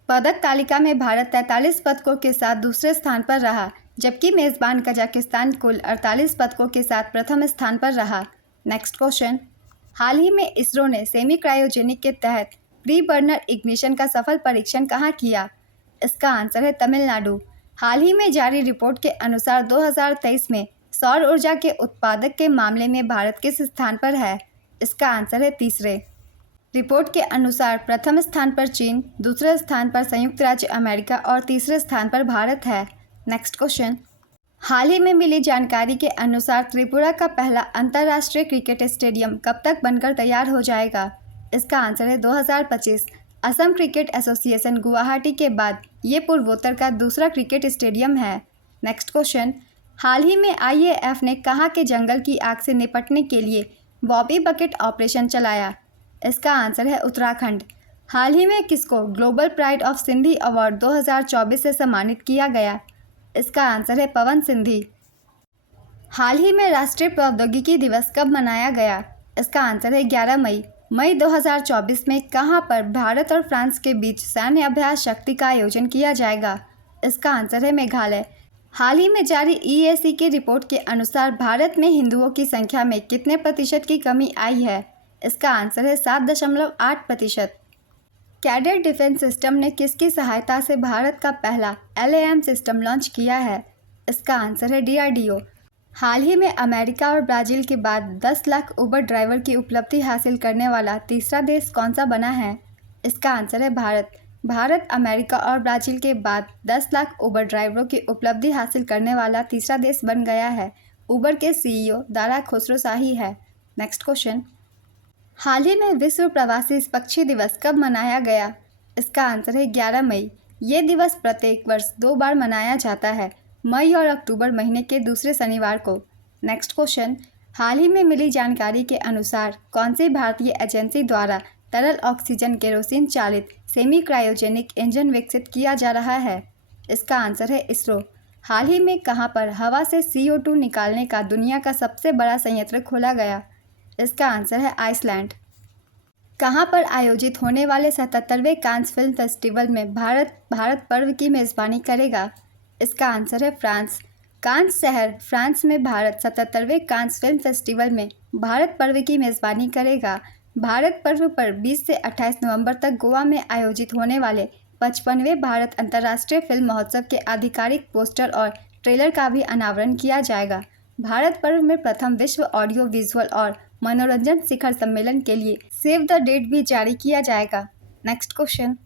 पदक तालिका में भारत 43 पदकों के साथ दूसरे स्थान पर रहा, जबकि मेज़बान कजाकिस्तान कुल 48 पदकों के साथ प्रथम स्थान पर रहा। नेक्स्ट क्वेश्चन, हाल ही में इसरो ने सेमी क्रायोजेनिक के तहत प्री बर्नर इग्निशन का सफल परीक्षण कहाँ किया? इसका आंसर है तमिलनाडु। हाल ही में जारी रिपोर्ट के अनुसार 2023 में सौर ऊर्जा के उत्पादक के मामले में भारत किस स्थान पर है? इसका आंसर है तीसरे। रिपोर्ट के अनुसार प्रथम स्थान पर चीन, दूसरे स्थान पर संयुक्त राज्य अमेरिका और तीसरे स्थान पर भारत है। नेक्स्ट क्वेश्चन, हाल ही में मिली जानकारी के अनुसार त्रिपुरा का पहला अंतर्राष्ट्रीय क्रिकेट स्टेडियम कब तक बनकर तैयार हो जाएगा? इसका आंसर है 2025। असम क्रिकेट एसोसिएशन गुवाहाटी के बाद ये पूर्वोत्तर का दूसरा क्रिकेट स्टेडियम है। नेक्स्ट क्वेश्चन, हाल ही में आईएएफ ने कहाँ के जंगल की आग से निपटने के लिए बॉबी बकेट ऑपरेशन चलाया? इसका आंसर है उत्तराखंड। हाल ही में किसको global pride of Sindhi award 2024 से सम्मानित किया गया? इसका आंसर है पवन सिंधी। हाल ही में राष्ट्रीय प्रौद्योगिकी दिवस कब मनाया गया? इसका आंसर है 11 मई। मई 2024 में कहां पर भारत और फ्रांस के बीच सैन्य अभ्यास शक्ति का आयोजन किया जाएगा? इसका आंसर है मेघालय। हाल ही में जारी ईएसी की रिपोर्ट के अनुसार भारत में हिंदुओं की संख्या में कितने प्रतिशत की कमी आई है? इसका आंसर है 7.8%। कैडेट डिफेंस सिस्टम ने किसकी सहायता से भारत का पहला LAM सिस्टम लॉन्च किया है? इसका आंसर है DRDO। हाल ही में अमेरिका और ब्राज़ील के बाद 10 लाख उबर ड्राइवर की उपलब्धि हासिल करने वाला तीसरा देश कौन सा बना है? इसका आंसर है भारत। भारत अमेरिका और ब्राज़ील के बाद 10 लाख उबर ड्राइवरों की उपलब्धि हासिल करने वाला तीसरा देश बन गया है। उबर के CEO दारा खुसरोशाही है। नेक्स्ट क्वेश्चन, हाल ही में विश्व प्रवासी पक्षी दिवस कब मनाया गया? इसका आंसर है 11 मई। ये दिवस प्रत्येक वर्ष 2 बार मनाया जाता है, मई और अक्टूबर महीने के दूसरे शनिवार को। नेक्स्ट क्वेश्चन, हाल ही में मिली जानकारी के अनुसार कौन सी भारतीय एजेंसी द्वारा तरल ऑक्सीजन केरोसिन चालित सेमी क्रायोजेनिक इंजन विकसित किया जा रहा है? इसका आंसर है इसरो। हाल ही में कहां पर हवा से CO2 निकालने का दुनिया का सबसे बड़ा संयंत्र खोला गया? इसका आंसर है आइसलैंड। कहां पर आयोजित होने वाले 77वें कांस फिल्म फेस्टिवल में भारत पर्व की मेज़बानी करेगा? इसका आंसर है फ्रांस। कांस शहर फ्रांस में भारत 77वें कांस फिल्म फेस्टिवल में भारत पर्व की मेज़बानी करेगा। भारत पर्व पर 20 से 28 नवंबर तक गोवा में आयोजित होने वाले 55वें भारत अंतर्राष्ट्रीय फिल्म महोत्सव के आधिकारिक पोस्टर और ट्रेलर का भी अनावरण किया जाएगा। भारत पर्व में प्रथम विश्व ऑडियो विजुअल और मनोरंजन शिखर सम्मेलन के लिए सेव द डेट भी जारी किया जाएगा। नेक्स्ट क्वेश्चन,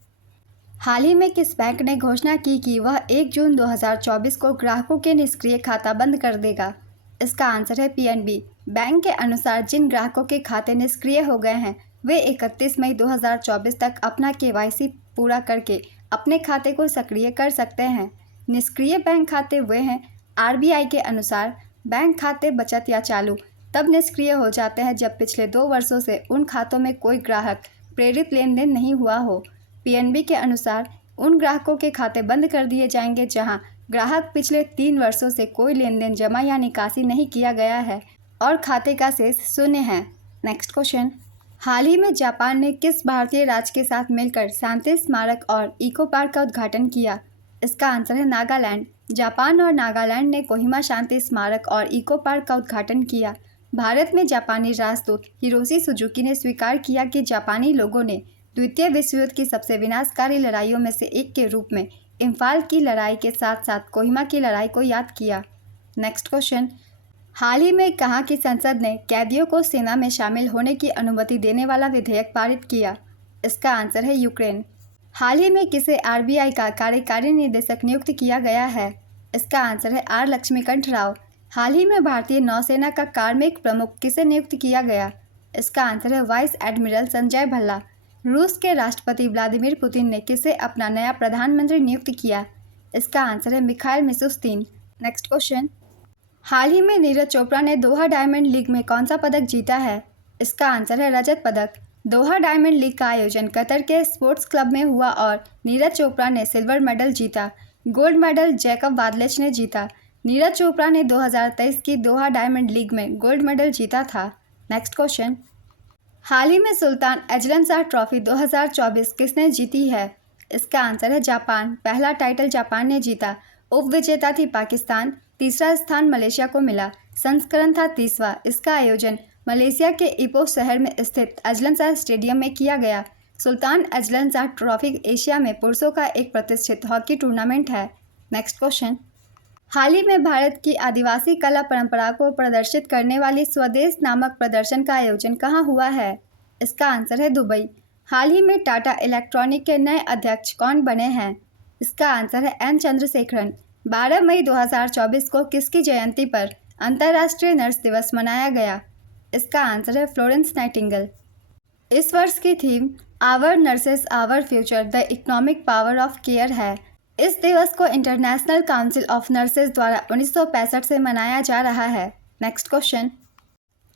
हाल ही में किस बैंक ने घोषणा की कि वह 1 जून 2024 को ग्राहकों के निष्क्रिय खाता बंद कर देगा? इसका आंसर है पीएनबी। बैंक के अनुसार जिन ग्राहकों के खाते निष्क्रिय हो गए हैं वे 31 मई 2024 तक अपना केवाईसी पूरा करके अपने खाते को सक्रिय कर सकते हैं। निष्क्रिय बैंक खाते वे हैं, आरबीआई के अनुसार बैंक खाते बचत या चालू तब निष्क्रिय हो जाते हैं जब पिछले 2 वर्षों से उन खातों में कोई ग्राहक प्रेरित लेन देन नहीं हुआ हो। पीएनबी के अनुसार उन ग्राहकों के खाते बंद कर दिए जाएंगे जहां ग्राहक पिछले 3 वर्षों से कोई लेन देन जमा या निकासी नहीं किया गया है और खाते का शेष शून्य है। नेक्स्ट क्वेश्चन, हाल ही में जापान ने किस भारतीय राज्य के साथ मिलकर शांति स्मारक और इको पार्क का उद्घाटन किया? इसका आंसर है नागालैंड। जापान और नागालैंड ने कोहिमा शांति स्मारक और इको पार्क का उद्घाटन किया। भारत में जापानी राजदूत हिरोशी सुजुकी ने स्वीकार किया कि जापानी लोगों ने द्वितीय विश्व युद्ध की सबसे विनाशकारी लड़ाइयों में से एक के रूप में इम्फाल की लड़ाई के साथ साथ कोहिमा की लड़ाई को याद किया। नेक्स्ट क्वेश्चन, हाल ही में कहाँ की संसद ने कैदियों को सेना में शामिल होने की अनुमति देने वाला विधेयक पारित किया? इसका आंसर है यूक्रेन। हाल ही में किसे आरबीआई का कार्यकारी निदेशक नियुक्त किया गया है? इसका आंसर है आर लक्ष्मीकांत राव। हाल ही में भारतीय नौसेना का कार्मिक प्रमुख किसे नियुक्त किया गया? इसका आंसर है वाइस एडमिरल संजय भल्ला। रूस के राष्ट्रपति व्लादिमीर पुतिन ने किसे अपना नया प्रधानमंत्री नियुक्त किया? इसका आंसर है मिखाइल मिशुस्तिन। नेक्स्ट क्वेश्चन, हाल ही में नीरज चोपड़ा ने दोहा डायमंड लीग में कौन सा पदक जीता है? इसका आंसर है रजत पदक। दोहा डायमंड लीग का आयोजन कतर के स्पोर्ट्स क्लब में हुआ और नीरज चोपड़ा ने सिल्वर मेडल जीता। गोल्ड मेडल जैकब वादलेच ने जीता। नीरज चोपड़ा ने 2023 की दोहा डायमंड लीग में गोल्ड मेडल जीता था। नेक्स्ट क्वेश्चन, हाल ही में सुल्तान अजलन शाह ट्रॉफी 2024 किसने जीती है? इसका आंसर है जापान। पहला टाइटल जापान ने जीता। उपविजेता थी पाकिस्तान। तीसरा स्थान मलेशिया को मिला। संस्करण था 30वां। इसका आयोजन मलेशिया के इपो शहर में स्थित अजलन शाह स्टेडियम में किया गया। Sultan Azlan Shah trophy Asia में पुरुषों का एक प्रतिष्ठित हॉकी टूर्नामेंट है। नेक्स्ट क्वेश्चन, हाल ही में भारत की आदिवासी कला परंपरा को प्रदर्शित करने वाली स्वदेश नामक प्रदर्शन का आयोजन कहाँ हुआ है? इसका आंसर है दुबई। हाल ही में टाटा इलेक्ट्रॉनिक के नए अध्यक्ष कौन बने हैं? इसका आंसर है एन चंद्रशेखरन। 12 मई 2024 को किसकी जयंती पर अंतर्राष्ट्रीय नर्स दिवस मनाया गया? इसका आंसर है फ्लोरेंस नाइटिंगेल। इस वर्ष की theme our nurses our future the economic power of care है। इस दिवस को इंटरनेशनल काउंसिल ऑफ नर्सेज द्वारा 1965 से मनाया जा रहा है। नेक्स्ट क्वेश्चन,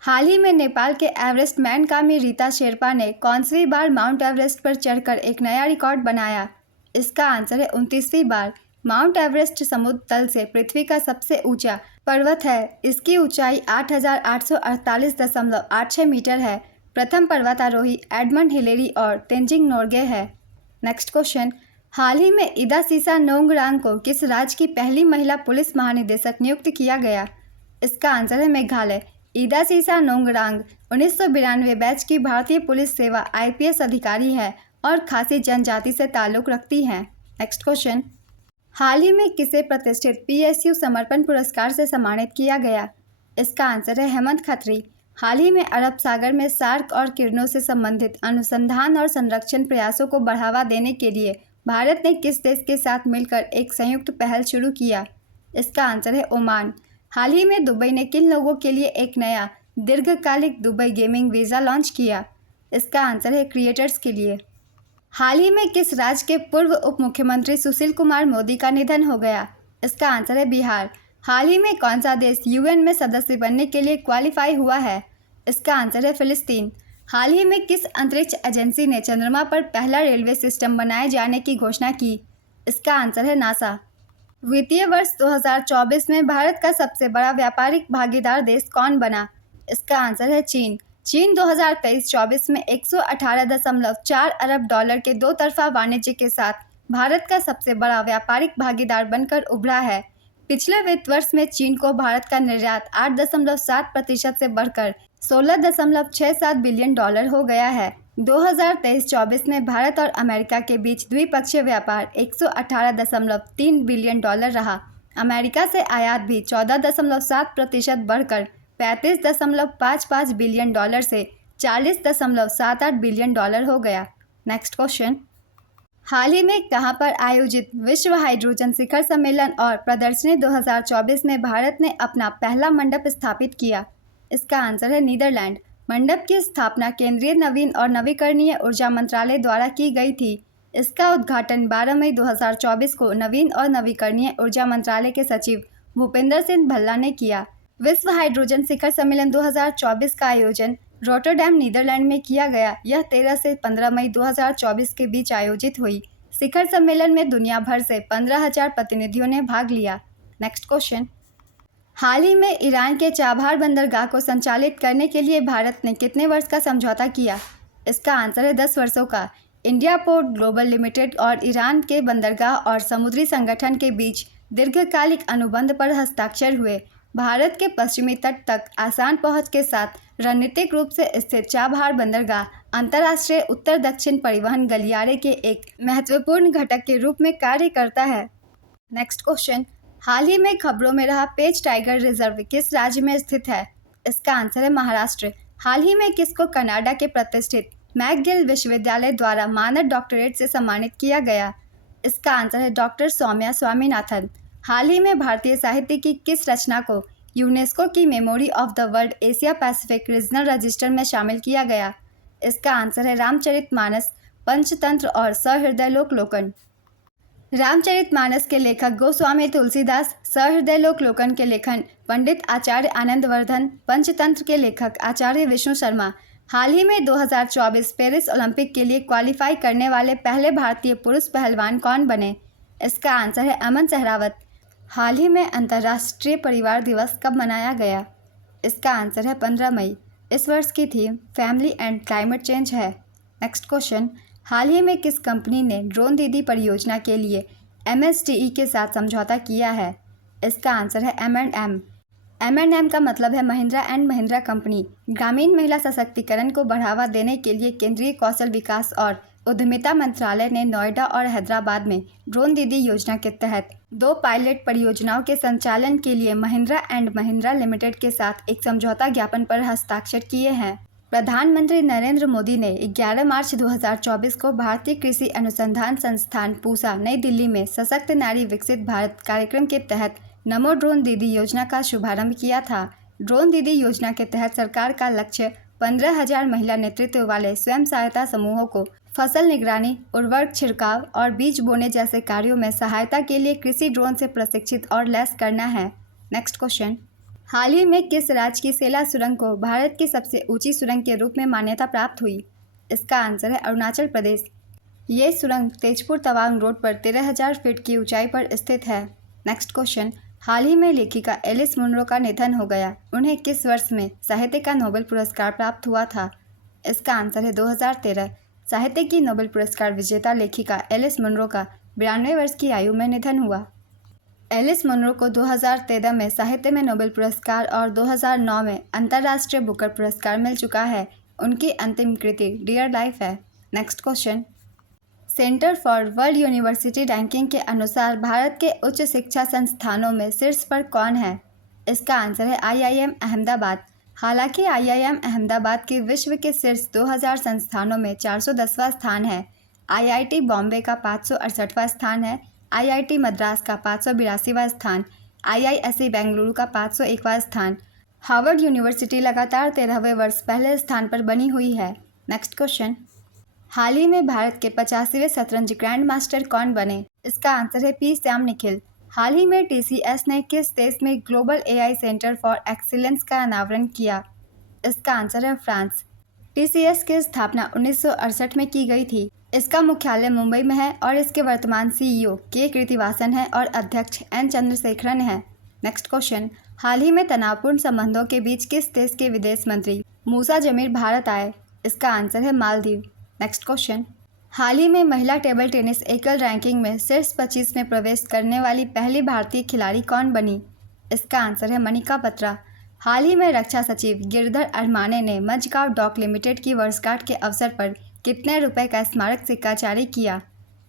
हाल ही में नेपाल के एवरेस्ट मैनकामी रीता शेरपा ने कौनसी बार माउंट एवरेस्ट पर चढ़कर एक नया रिकॉर्ड बनाया? इसका आंसर है 29वीं बार। माउंट एवरेस्ट समुद्र तल से पृथ्वी का सबसे ऊंचा पर्वत है। इसकी ऊंचाई 8,848.86 मीटर है। प्रथम पर्वतारोही एडमंड हिलेरी और तेंजिंग नोर्गे है। नेक्स्ट क्वेश्चन, हाल ही में इदा सीसा नोंगरांग को किस राज्य की पहली महिला पुलिस महानिदेशक नियुक्त किया गया? इसका आंसर है मेघालय। इदा सीसा नोंगरांग 1992 बैच की भारतीय पुलिस सेवा आईपीएस अधिकारी है और खासी जनजाति से ताल्लुक़ रखती हैं। नेक्स्ट क्वेश्चन, हाल ही में किसे प्रतिष्ठित पीएसयू समर्पण पुरस्कार से सम्मानित किया गया? इसका आंसर है हेमंत खत्री। हाल ही में अरब सागर में सार्क और किरणों से संबंधित अनुसंधान और संरक्षण प्रयासों को बढ़ावा देने के लिए भारत ने किस देश के साथ मिलकर एक संयुक्त पहल शुरू किया? इसका आंसर है ओमान। हाल ही में दुबई ने किन लोगों के लिए एक नया दीर्घकालिक दुबई गेमिंग वीज़ा लॉन्च किया? इसका आंसर है क्रिएटर्स के लिए। हाल ही में किस राज्य के पूर्व उप मुख्यमंत्री सुशील कुमार मोदी का निधन हो गया? इसका आंसर है बिहार। हाल ही में कौन सा देश यूएन में सदस्य बनने के लिए क्वालिफाई हुआ है? इसका आंसर है फिलिस्तीन। हाल ही में किस अंतरिक्ष एजेंसी ने चंद्रमा पर पहला रेलवे सिस्टम बनाए जाने की घोषणा की? इसका आंसर है नासा। वित्तीय वर्ष 2024 में भारत का सबसे बड़ा व्यापारिक भागीदार देश कौन बना? इसका आंसर है चीन। चीन 2023-24 में 118.4 अरब डॉलर के दो तरफा वाणिज्य के साथ भारत का सबसे बड़ा व्यापारिक भागीदार बनकर उभरा है। पिछले वित्त वर्ष में चीन को भारत का निर्यात 8.7% से बढ़कर 16.67 बिलियन डॉलर हो गया है। 2023-24 में भारत और अमेरिका के बीच द्विपक्षीय व्यापार 118.3 बिलियन डॉलर रहा। अमेरिका से आयात भी 14.7% बढ़कर 35.55 बिलियन डॉलर से 40.78 बिलियन डॉलर हो गया। नेक्स्ट क्वेश्चन, हाल ही में कहां पर आयोजित विश्व हाइड्रोजन शिखर सम्मेलन और प्रदर्शनी 2024 में भारत ने अपना पहला मंडप स्थापित किया? इसका आंसर है नीदरलैंड। मंडप की स्थापना केंद्रीय नवीन और नवीकरणीय ऊर्जा मंत्रालय द्वारा की गई थी। इसका उद्घाटन 12 मई 2024 को नवीन और नवीकरणीय ऊर्जा मंत्रालय के सचिव भूपेंद्र सिंह भल्ला ने किया। विश्व हाइड्रोजन शिखर सम्मेलन 2024 का आयोजन रोटरडैम नीदरलैंड में किया गया। यह 13 से 15 मई 2024 के बीच आयोजित हुई। शिखर सम्मेलन में दुनिया भर से 15,000 प्रतिनिधियों ने भाग लिया। नेक्स्ट क्वेश्चन, हाल ही में ईरान के चाबहार बंदरगाह को संचालित करने के लिए भारत ने कितने वर्ष का समझौता किया? इसका आंसर है 10 वर्षों का। इंडिया पोर्ट ग्लोबल लिमिटेड और ईरान के बंदरगाह और समुद्री संगठन के बीच दीर्घकालिक अनुबंध पर हस्ताक्षर हुए। भारत के पश्चिमी तट तक आसान पहुंच के साथ रणनीतिक रूप से स्थित चाबहार बंदरगाह अंतर्राष्ट्रीय उत्तर दक्षिण परिवहन गलियारे के एक महत्वपूर्ण घटक के रूप में कार्य करता है। नेक्स्ट क्वेश्चन, हाल ही में खबरों में रहा पेंच टाइगर रिजर्व किस राज्य में स्थित है? इसका आंसर है महाराष्ट्र। हाल ही में किसको कनाडा के प्रतिष्ठित मैकगिल विश्वविद्यालय द्वारा मानद डॉक्टरेट से सम्मानित किया गया? इसका आंसर है डॉक्टर सौम्या स्वामीनाथन। हाल ही में भारतीय साहित्य की किस रचना को यूनेस्को की memory of the world Asia Pacific regional register में शामिल किया गया? इसका आंसर है रामचरितमानस, पंचतंत्र और सहृदयलोकलोकन। रामचरितमानस के लेखक गोस्वामी तुलसीदास, सहृदयलोकलोकन के लेखन पंडित आचार्य आनंदवर्धन, पंचतंत्र के लेखक आचार्य विष्णु शर्मा। हाल ही में 2024 पेरिस ओलंपिक के लिए क्वालिफाई करने वाले पहले भारतीय पुरुष पहलवान कौन बने? इसका आंसर है अमन सहरावत। हाल ही में अंतर्राष्ट्रीय परिवार दिवस कब मनाया गया? इसका आंसर है 15 मई। इस वर्ष की theme family and climate change है। नेक्स्ट क्वेश्चन, हाल ही में किस कंपनी ने ड्रोन दीदी परियोजना के लिए MSTE के साथ समझौता किया है? इसका आंसर है M&M। M&M का मतलब है महिंद्रा एंड महिंद्रा कंपनी। ग्रामीण महिला सशक्तिकरण को बढ़ावा देने के लिए केंद्रीय कौशल विकास और उद्यमिता मंत्रालय ने नोएडा और हैदराबाद में ड्रोन दीदी योजना के तहत 2 पायलट परियोजनाओं के संचालन के लिए महिंद्रा एंड महिंद्रा लिमिटेड के साथ एक समझौता ज्ञापन पर हस्ताक्षर किए हैं। प्रधानमंत्री नरेंद्र मोदी ने 11 मार्च 2024 को भारतीय कृषि अनुसंधान संस्थान पूसा नई दिल्ली में सशक्त नारी विकसित भारत कार्यक्रम के तहत नमो ड्रोन दीदी योजना का शुभारंभ किया था। ड्रोन दीदी योजना के तहत सरकार का लक्ष्य 15,000 महिला नेतृत्व वाले स्वयं सहायता समूहों को फसल निगरानी, उर्वरक छिड़काव और बीज बोने जैसे कार्यों में सहायता के लिए कृषि ड्रोन से प्रशिक्षित और लैस करना है। नेक्स्ट क्वेश्चन, हाल ही में किस राज्य की सेला सुरंग को भारत की सबसे ऊंची सुरंग के रूप में मान्यता प्राप्त हुई? इसका आंसर है अरुणाचल प्रदेश। ये सुरंग तेजपुर तवांग रोड पर 13,000 फीट की ऊंचाई पर स्थित है। नेक्स्ट क्वेश्चन, हाल ही में लेखिका एलिस मुनरो का निधन हो गया। उन्हें किस वर्ष में साहित्य का नोबेल पुरस्कार प्राप्त हुआ था? इसका आंसर है 2013। साहित्य की नोबेल पुरस्कार विजेता लेखिका एलिस मुनरो का 92 वर्ष की आयु में निधन हुआ। एलिस मुनरो को 2013 में साहित्य में नोबेल पुरस्कार और 2009 में अंतर्राष्ट्रीय बुकर पुरस्कार मिल चुका है। उनकी अंतिम कृति डियर लाइफ है। Next question, centre for world university ranking के अनुसार भारत के उच्च शिक्षा संस्थानों में शीर्ष पर कौन है? इसका आंसर है IIM अहमदाबाद। हालांकि IIM अहमदाबाद के विश्व के शीर्ष 2000 संस्थानों में 410वां स्थान है। IIT बॉम्बे का 568वां स्थान है। IIT मद्रास का 582वां स्थान, IISc बेंगलुरु का 501वां स्थान। हार्वर्ड यूनिवर्सिटी लगातार 13वें वर्ष पहले स्थान पर बनी हुई है। नेक्स्ट क्वेश्चन, हाल ही में भारत के 85वें शतरंज ग्रैंड मास्टर कौन बने? इसका आंसर है P श्याम निखिल। हाल ही में TCS ने किस देश में global AI centre for excellence का अनावरण किया? इसका आंसर है फ्रांस। TCS की स्थापना 1968 में की गई थी। इसका मुख्यालय मुंबई में है और इसके वर्तमान CEO के कृतिवासन है और अध्यक्ष N चंद्रशेखरन है। नेक्स्ट क्वेश्चन, हाल ही में तनावपूर्ण संबंधों के बीच किस देश के विदेश मंत्री मूसा जमीर भारत आए? इसका आंसर है मालदीव। नेक्स्ट क्वेश्चन, हाल ही में महिला टेबल टेनिस एकल रैंकिंग में शीर्ष 25 में प्रवेश करने वाली पहली भारतीय खिलाड़ी कौन बनी? इसका आंसर है मनिका बत्रा। हाल ही में रक्षा सचिव गिरधर अरमाने ने मझगांव डॉक लिमिटेड की वर्षगांठ के अवसर पर कितने रुपए का स्मारक सिक्का जारी किया?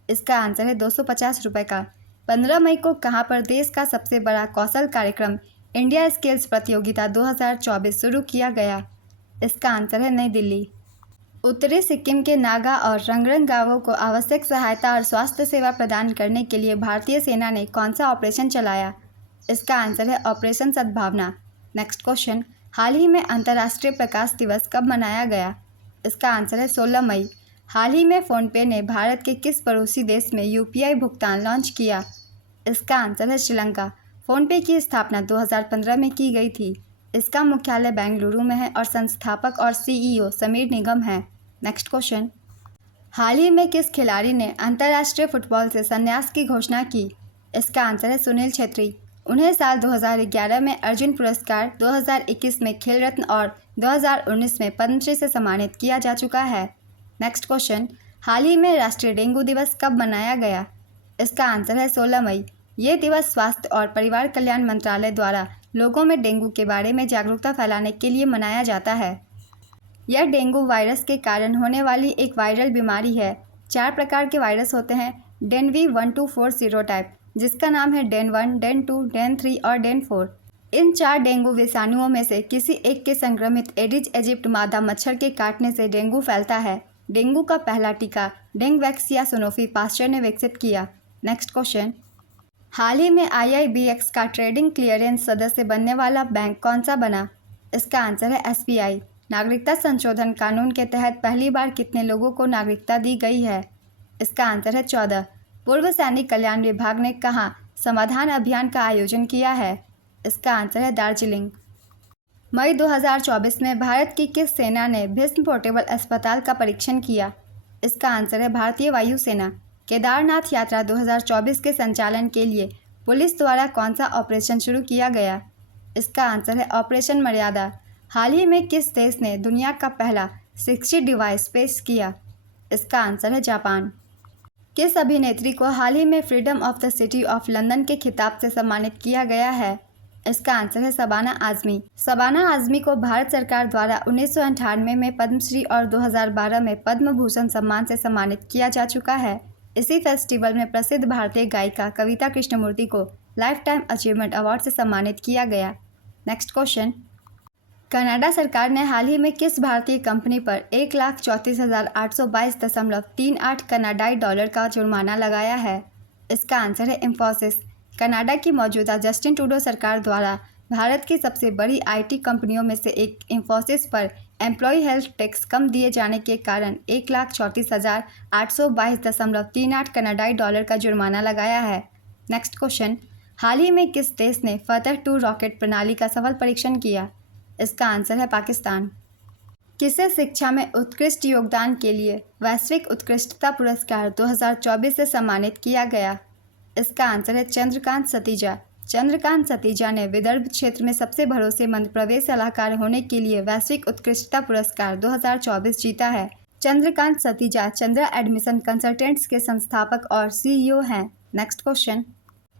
इसका आंसर है 250 रुपये का। 15 मई को कहां पर देश का सबसे बड़ा कौशल कार्यक्रम इंडिया स्किल्स प्रतियोगिता 2024 शुरू किया गया? इसका आंसर है नई दिल्ली। उत्तरी सिक्किम के नागा और रंगरंग गांवों को आवश्यक सहायता और स्वास्थ्य सेवा प्रदान करने के लिए भारतीय सेना ने कौन सा ऑपरेशन चलाया? इसका आंसर है ऑपरेशन सद्भावना। नेक्स्ट क्वेश्चन, हाल ही में अंतर्राष्ट्रीय प्रकाश दिवस कब मनाया गया? इसका आंसर है 16 मई। हाल ही में फ़ोनपे ने भारत के किस पड़ोसी देश में यूपीआई भुगतान लॉन्च किया? इसका आंसर है श्रीलंका। फ़ोनपे की स्थापना 2015 में की गई थी। इसका मुख्यालय बेंगलुरु में है और संस्थापक और सीईओ समीर निगम है। नेक्स्ट क्वेश्चन, हाल ही में किस खिलाड़ी ने अंतर्राष्ट्रीय फुटबॉल से संन्यास की घोषणा की? इसका आंसर है सुनील छेत्री। उन्हें साल 2011 में अर्जुन पुरस्कार, 2021 में खेल रत्न और 2019 में पद्मश्री से सम्मानित किया जा चुका है। नेक्स्ट क्वेश्चन, हाल ही में राष्ट्रीय डेंगू दिवस कब मनाया गया? इसका आंसर है 16 मई। ये दिवस स्वास्थ्य और परिवार कल्याण मंत्रालय द्वारा लोगों में डेंगू के बारे में जागरूकता फैलाने के लिए मनाया जाता है। यह डेंगू वायरस के कारण होने वाली एक वायरल बीमारी है। 4 प्रकार के वायरस होते हैं डेनवी 1 to 4 सीरोटाइप, जिसका नाम है डेन 1, डेन 2, डेन 3 और डेन 4। इन 4 डेंगू विषाणुओं में से किसी एक के संक्रमित एडिज एजिप्ट मादा मच्छर के काटने से डेंगू फैलता है। डेंगू का पहला टीका डेंगवैक्स या सोनोफी पास्चर ने विकसित किया। नेक्स्ट क्वेश्चन, हाल ही में IIBX का ट्रेडिंग क्लियरेंस सदस्य बनने वाला बैंक कौन सा बना? इसका आंसर है SBI। नागरिकता संशोधन कानून के तहत पहली बार कितने लोगों को नागरिकता दी गई है? इसका आंसर है 14। पूर्व सैनिक कल्याण विभाग ने कहाँ समाधान अभियान का आयोजन किया है? इसका आंसर है दार्जिलिंग। मई 2024 में भारत की किस सेना ने भीष्म पोर्टेबल अस्पताल का परीक्षण किया? इसका आंसर है भारतीय वायुसेना। केदारनाथ यात्रा 2024 के संचालन के लिए पुलिस द्वारा कौन सा ऑपरेशन शुरू किया गया? इसका आंसर है ऑपरेशन मर्यादा। हाल ही में किस देश ने दुनिया का पहला 6G डिवाइस पेश किया? इसका आंसर है जापान। किस अभिनेत्री को हाल ही में freedom of the city of London के खिताब से सम्मानित किया गया है? इसका आंसर है शबाना आजमी। शबाना आजमी को भारत सरकार द्वारा 1998 में पद्मश्री और 2012 में पद्म भूषण सम्मान से सम्मानित किया जा चुका है। इसी फेस्टिवल में प्रसिद्ध भारतीय गायिका कविता कृष्णमूर्ति को लाइफ टाइम अचीवमेंट अवार्ड से सम्मानित किया गया। नेक्स्ट क्वेश्चन, कनाडा सरकार ने हाल ही में किस भारतीय कंपनी पर 1,34,822.38 कनाडाई डॉलर का जुर्माना लगाया है? इसका आंसर है इंफोसिस। कनाडा की मौजूदा जस्टिन ट्रूडो सरकार द्वारा भारत की सबसे बड़ी IT कंपनियों में से एक इंफोसिस पर एम्प्लॉय हेल्थ टैक्स कम दिए जाने के कारण 1,34,822.38 कनाडाई डॉलर का जुर्माना लगाया है। नेक्स्ट क्वेश्चन, हाल ही में किस देश ने फतह 2 रॉकेट प्रणाली का सफल परीक्षण किया? इसका आंसर है पाकिस्तान। किसे शिक्षा में उत्कृष्ट योगदान के लिए वैश्विक उत्कृष्टता पुरस्कार 2024 से सम्मानित किया गया? इसका आंसर है चंद्रकांत सतीजा। चंद्रकांत सतीजा ने विदर्भ क्षेत्र में सबसे भरोसेमंद प्रवेश सलाहकार होने के लिए वैश्विक उत्कृष्टता पुरस्कार 2024 जीता है। चंद्रकांत सतीजा चंद्रा एडमिशन कंसल्टेंट्स के संस्थापक और CEO हैं। नेक्स्ट क्वेश्चन,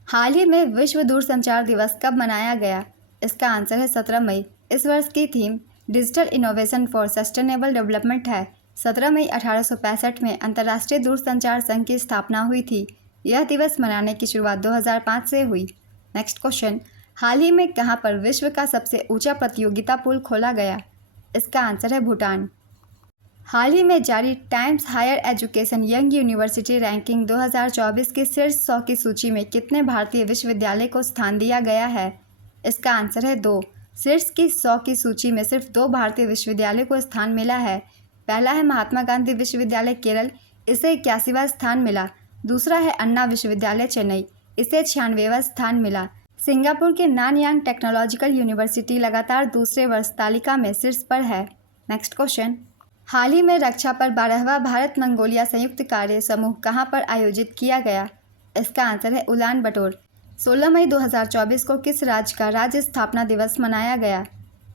हाल ही में विश्व दूरसंचार दिवस कब मनाया गया? इसका आंसर है 17 मई। इस वर्ष की theme digital innovation for sustainable development है। 17 मई 1865 में अंतर्राष्ट्रीय दूरसंचार संघ की स्थापना हुई थी। यह दिवस मनाने की शुरुआत 2005 से हुई। नेक्स्ट क्वेश्चन, हाल ही में कहां पर विश्व का सबसे ऊंचा प्रतियोगिता पुल खोला गया? इसका आंसर है भूटान। हाल ही में जारी Times Higher Education Young University ranking 2024 की शीर्ष 100 की सूची में कितने भारतीय विश्वविद्यालय को स्थान दिया गया है? इसका आंसर है 2। शीर्ष की 100 की सूची में सिर्फ 2 भारतीय विश्वविद्यालय को स्थान मिला है। पहला है महात्मा गांधी विश्वविद्यालय केरल, इसे 81वां स्थान मिला। दूसरा है अन्ना विश्वविद्यालय चेन्नई, इसे 96वां स्थान मिला। सिंगापुर के नानयांग टेक्नोलॉजिकल यूनिवर्सिटी लगातार दूसरे वर्ष तालिका में शीर्ष पर है। नेक्स्ट क्वेश्चन, हाल ही में रक्षा पर 12वां भारत मंगोलिया संयुक्त कार्य समूह कहाँ पर आयोजित किया गया? इसका आंसर है उलान बटोर। 16 मई 2024 को किस राज्य का राज्य स्थापना दिवस मनाया गया?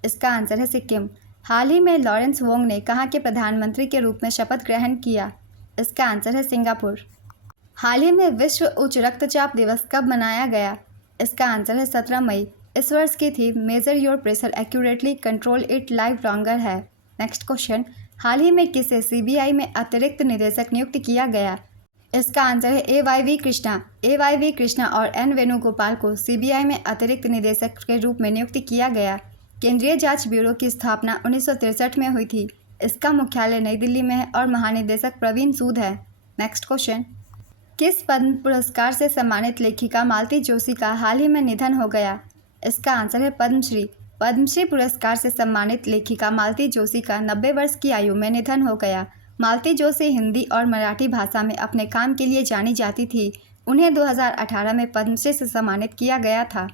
इसका आंसर है सिक्किम। हाल ही में लॉरेंस वोंग ने कहाँ के प्रधानमंत्री के रूप में शपथ ग्रहण किया? इसका आंसर है सिंगापुर। हाल ही में विश्व उच्च रक्तचाप दिवस कब मनाया गया? इसका आंसर है 17 मई। इस वर्ष की theme major your pressure accurately control it live longer है। नेक्स्ट क्वेश्चन, हाल ही में किसे CBI में अतिरिक्त निदेशक नियुक्त किया गया? इसका आंसर है AYV कृष्णा। AYV कृष्णा और N वेणुगोपाल को CBI में अतिरिक्त निदेशक के रूप में नियुक्त किया गया। केंद्रीय जांच ब्यूरो की स्थापना 1963 में हुई थी। इसका मुख्यालय नई दिल्ली में है और महानिदेशक प्रवीण सूद है। नेक्स्ट क्वेश्चन, किस पद्म पुरस्कार से सम्मानित लेखिका मालती जोशी का हाल ही में निधन हो गया? इसका आंसर है पद्मश्री। पद्मश्री पुरस्कार से सम्मानित लेखिका मालती जोशी का 90 वर्ष की आयु में निधन हो गया। मालती जोशी हिंदी और मराठी भाषा में अपने काम के लिए जानी जाती थी। उन्हें 2018 में पद्मश्री से सम्मानित किया गया था।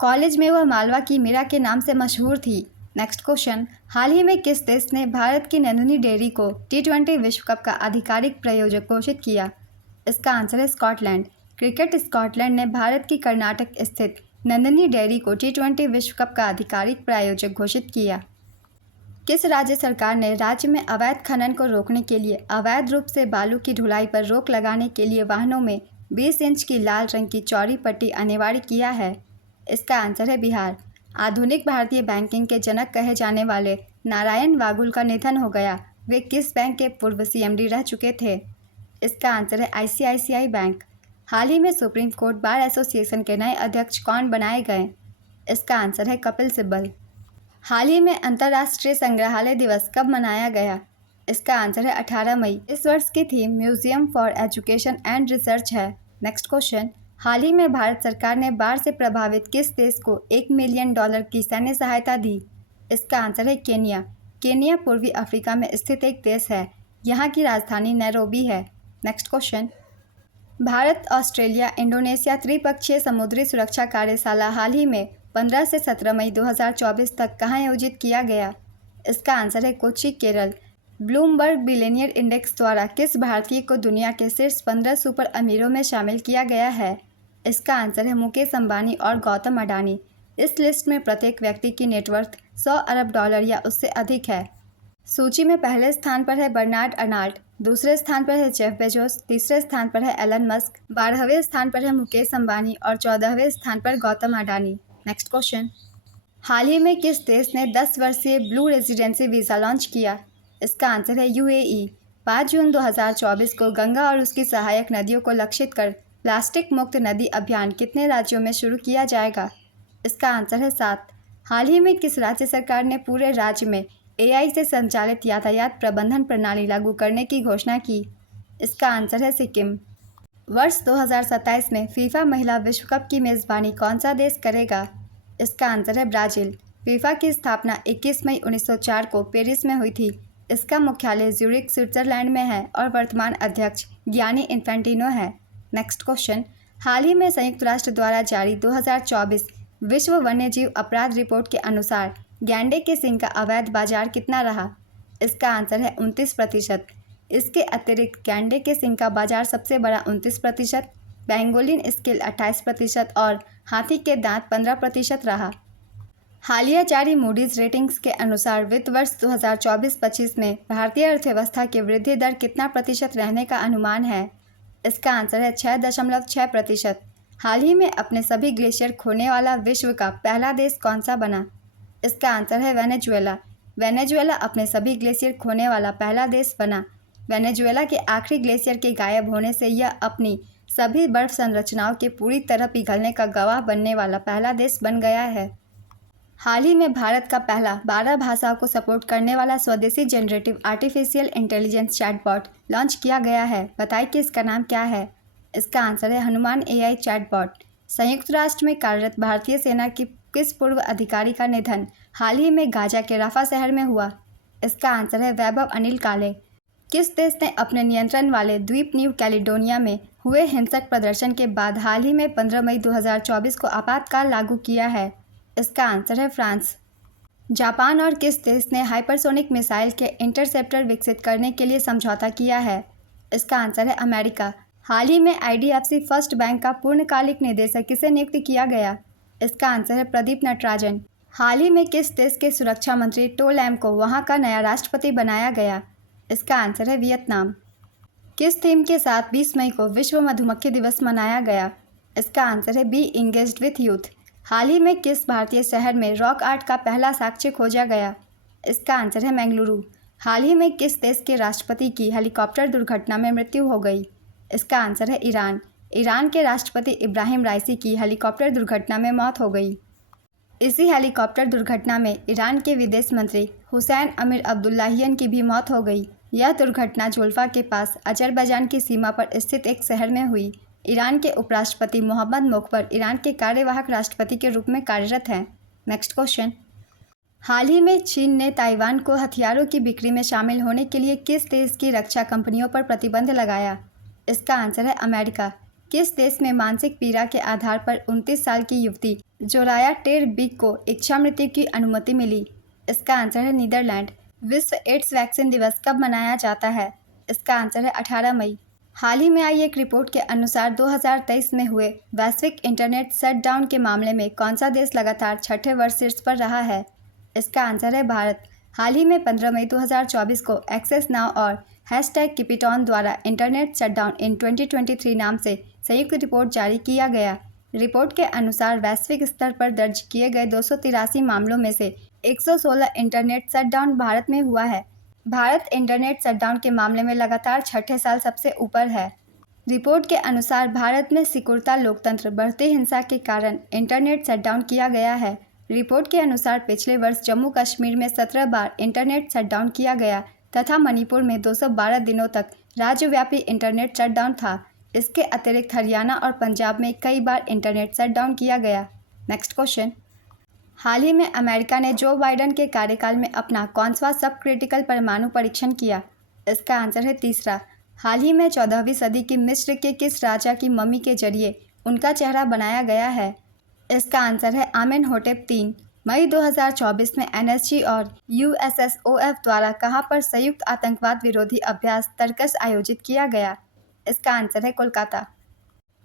कॉलेज में वह मालवा की मीरा के नाम से मशहूर थी। नेक्स्ट क्वेश्चन, हाल ही में किस देश ने भारत की नंदिनी डेयरी को T20 विश्व कप का आधिकारिक प्रायोजक घोषित किया? इसका आंसर है स्कॉटलैंड। क्रिकेट स्कॉटलैंड ने भारत की कर्नाटक स्थित नंदिनी डेयरी को T20 विश्व कप का आधिकारिक प्रायोजक घोषित किया। किस राज्य सरकार ने राज्य में अवैध खनन को रोकने के लिए अवैध रूप से बालू की ढुलाई पर रोक लगाने के लिए वाहनों में 20 इंच की लाल रंग की चौड़ी पट्टी अनिवार्य किया है? इसका आंसर है बिहार। आधुनिक भारतीय बैंकिंग के जनक कहे जाने वाले नारायण वागुल का निधन हो गया। वे किस बैंक के पूर्व CMD रह चुके थे? इसका आंसर है ICICI बैंक। हाल ही में सुप्रीम कोर्ट बार एसोसिएशन के नए अध्यक्ष कौन बनाए गए? इसका आंसर है कपिल सिब्बल। हाल ही में अंतर्राष्ट्रीय संग्रहालय दिवस कब मनाया गया? इसका आंसर है 18 मई। इस वर्ष की theme museum for education and research है। नेक्स्ट क्वेश्चन, हाल ही में भारत सरकार ने बाढ़ से प्रभावित किस देश को $1 मिलियन की सैन्य सहायता दी? इसका आंसर है केनिया। केनिया पूर्वी अफ्रीका में स्थित एक देश है। यहाँ की राजधानी नैरोबी है। Next question, Bharat Australia Indonesia त्रिपक्षीय समुद्री सुरक्षा कार्यशाला हाल ही में 15 से 17 मई 2024 तक कहाँ आयोजित किया गया? इसका आंसर है Kochi, Kerala. Bloomberg billionaire index द्वारा किस भारतीय को दुनिया के शीर्ष 15 सुपर अमीरों में शामिल किया गया है? इसका आंसर है मुकेश अंबानी और गौतम अडानी। इस लिस्ट में प्रत्येक व्यक्ति की नेटवर्थ $100 अरब या उससे अधिक है। सूची में पहले स्थान पर है बर्नार्ड अर्नाल्ड, दूसरे स्थान पर है जेफ बेजोस, तीसरे स्थान पर है एलन मस्क, 12वें स्थान पर है मुकेश अंबानी और 14वें स्थान पर गौतम अडानी। नेक्स्ट क्वेश्चन, हाल ही में किस देश ने 10 वर्षीय ब्लू रेजिडेंसी वीज़ा लॉन्च किया? इसका आंसर है UAE। 5 जून 2024 को गंगा और उसकी सहायक नदियों को लक्षित कर प्लास्टिक मुक्त नदी अभियान कितने राज्यों में शुरू किया जाएगा? इसका आंसर है 7। हाल ही में किस राज्य सरकार ने पूरे राज्य में AI से संचालित यातायात प्रबंधन प्रणाली लागू करने की घोषणा की? इसका आंसर है सिक्किम। वर्ष 2027 में फीफा महिला विश्व कप की मेज़बानी कौन सा देश करेगा? इसका आंसर है ब्राज़ील। फीफा की स्थापना 21 मई 1904 को पेरिस में हुई थी। इसका मुख्यालय ज्यूरिख, स्विट्जरलैंड में है और वर्तमान अध्यक्ष गियानी इन्फेंटिनो है। नेक्स्ट क्वेश्चन, हाल ही में संयुक्त राष्ट्र द्वारा जारी 2024 विश्व वन्यजीव अपराध रिपोर्ट के अनुसार गैंडे के सींग का अवैध बाजार कितना रहा? इसका आंसर है 29%। इसके अतिरिक्त गैंडे के सींग का बाजार सबसे बड़ा 29%, बेंगोलिन स्केल 28% और हाथी के दांत 15% रहा। हालिया जारी मूडीज रेटिंग्स के अनुसार वित्त वर्ष 2024-25 में भारतीय अर्थव्यवस्था की वृद्धि दर कितना प्रतिशत रहने का अनुमान है? इसका आंसर है 6.6%। हाल ही में अपने सभी ग्लेशियर खोने वाला विश्व का पहला देश कौन सा बना? इसका आंसर है वेनेजुएला। वेनेजुएला अपने सभी ग्लेशियर खोने वाला पहला देश बना। वेनेजुएला के आखिरी ग्लेशियर के गायब होने से यह अपनी सभी बर्फ संरचनाओं के पूरी तरह पिघलने का गवाह बनने वाला पहला देश बन गया है। हाल ही में भारत का पहला 12 भाषाओं को सपोर्ट करने वाला स्वदेशी generative artificial intelligence chatbot launch किया गया है। बताइए कि इसका नाम क्या है? इसका आंसर है हनुमान AI चैटबॉट। संयुक्त राष्ट्र में कार्यरत भारतीय सेना की किस पूर्व अधिकारी का निधन हाल ही में गाजा के राफा शहर में हुआ? इसका आंसर है वैभव अनिल काले। किस देश ने अपने नियंत्रण वाले द्वीप न्यू कैलिडोनिया में हुए हिंसक प्रदर्शन के बाद हाल ही में 15 मई 2024 को आपातकाल लागू किया है? इसका आंसर है फ्रांस। जापान और किस देश ने हाइपरसोनिक मिसाइल के इंटरसेप्टर विकसित करने के लिए समझौता किया है? इसका आंसर है अमेरिका। हाल ही में IDFC फर्स्ट बैंक का पूर्णकालिक निदेशक किसे नियुक्त किया गया? इसका आंसर है प्रदीप नटराजन। हाल ही में किस देश के सुरक्षा मंत्री टो लैम को वहां का नया राष्ट्रपति बनाया गया? इसका आंसर है वियतनाम। किस थीम के साथ 20 मई को विश्व मधुमक्खी दिवस मनाया गया? इसका आंसर है बी इंगेज्ड विथ यूथ। हाल ही में किस भारतीय शहर में रॉक आर्ट का पहला साक्ष्य खोजा गया? इसका आंसर है बेंगलुरु। हाल ही में किस देश के राष्ट्रपति की हेलीकॉप्टर दुर्घटना में मृत्यु हो गई? इसका आंसर है ईरान। ईरान के राष्ट्रपति इब्राहिम राइसी की हेलीकॉप्टर दुर्घटना में मौत हो गई। इसी हेलीकॉप्टर दुर्घटना में ईरान के विदेश मंत्री हुसैन अमीर अब्दुल्लाहियन की भी मौत हो गई। यह दुर्घटना जुल्फा के पास अजरबैजान की सीमा पर स्थित एक शहर में हुई। ईरान के उपराष्ट्रपति मोहम्मद मोकबर ईरान के कार्यवाहक राष्ट्रपति के रूप में कार्यरत हैं। नेक्स्ट क्वेश्चन, हाल ही में चीन ने ताइवान को हथियारों की बिक्री में शामिल होने के लिए किस देश की रक्षा कंपनियों पर प्रतिबंध लगाया? इसका आंसर है अमेरिका। किस देश में मानसिक पीड़ा के आधार पर 29 साल की युवती जोराया टेर बिग को इच्छा मृत्यु की अनुमति मिली? इसका आंसर है नीदरलैंड। विश्व एड्स वैक्सीन दिवस कब मनाया जाता है? इसका आंसर है 18 मई। हाल ही में आई एक रिपोर्ट के अनुसार 2023 में हुए वैश्विक इंटरनेट शटडाउन के मामले में कौन सा देश लगातार छठे वर्ष शीर्ष पर रहा है? इसका आंसर है भारत। हाल ही में 15 मई 2024 को एक्सेस नाउ और #कीपिटॉन द्वारा इंटरनेट शटडाउन इन 2023 नाम से संयुक्त रिपोर्ट जारी किया गया। रिपोर्ट के अनुसार वैश्विक स्तर पर दर्ज किए गए 283 मामलों में से 116 इंटरनेट शटडाउन भारत में हुआ है। भारत इंटरनेट शटडाउन के मामले में लगातार छठे साल सबसे ऊपर है। रिपोर्ट के अनुसार भारत में सिकुड़ता लोकतंत्र, बढ़ती हिंसा के कारण इंटरनेट शटडाउन किया गया है। रिपोर्ट के अनुसार पिछले वर्ष जम्मू कश्मीर में 17 बार इंटरनेट शटडाउन किया गया तथा मणिपुर में 212 दिनों तक राज्यव्यापी इंटरनेट शटडाउन था। इसके अतिरिक्त हरियाणा और पंजाब में कई बार इंटरनेट शटडाउन किया गया। नेक्स्ट क्वेश्चन, हाल ही में अमेरिका ने जो बाइडेन के कार्यकाल में अपना कौनसा सब क्रिटिकल परमाणु परीक्षण किया? इसका आंसर है तीसरा। हाल ही में 14वीं सदी की मिस्र के किस राजा की मम्मी के जरिए उनका चेहरा बनाया गया है? इसका आंसर है आमेनहोटेप III। मई 2024 में NSG और USSOF द्वारा कहां पर संयुक्त आतंकवाद विरोधी अभ्यास तर्कस आयोजित किया गया? इसका आंसर है कोलकाता।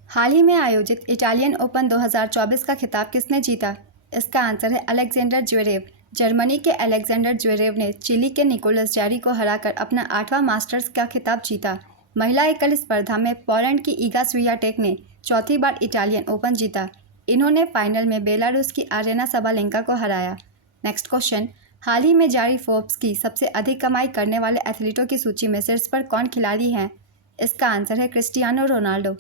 हाल ही में आयोजित इटालियन ओपन 2024 का खिताब किसने जीता? इसका आंसर है अलेक्जेंडर ज्वेरेव। जर्मनी के अलेक्जेंडर ज्वेरेव ने चिली के निकोलस जारी को हराकर अपना 8वां मास्टर्स का खिताब जीता। महिला एकल स्पर्धा में पोलैंड की ईगा स्वियाटेक ने चौथी बार इटालियन ओपन जीता। इन्होंने फाइनल में बेलारूस की आर्यना सबालेंका को हराया। नेक्स्ट क्वेश्चन, हाल ही में जारी फोर्ब्स की सबसे अधिक कमाई करने वाले एथलीटों की सूची में शीर्ष पर कौन खिलाड़ी हैं? इसका आंसर है क्रिस्टियानो रोनाल्डो।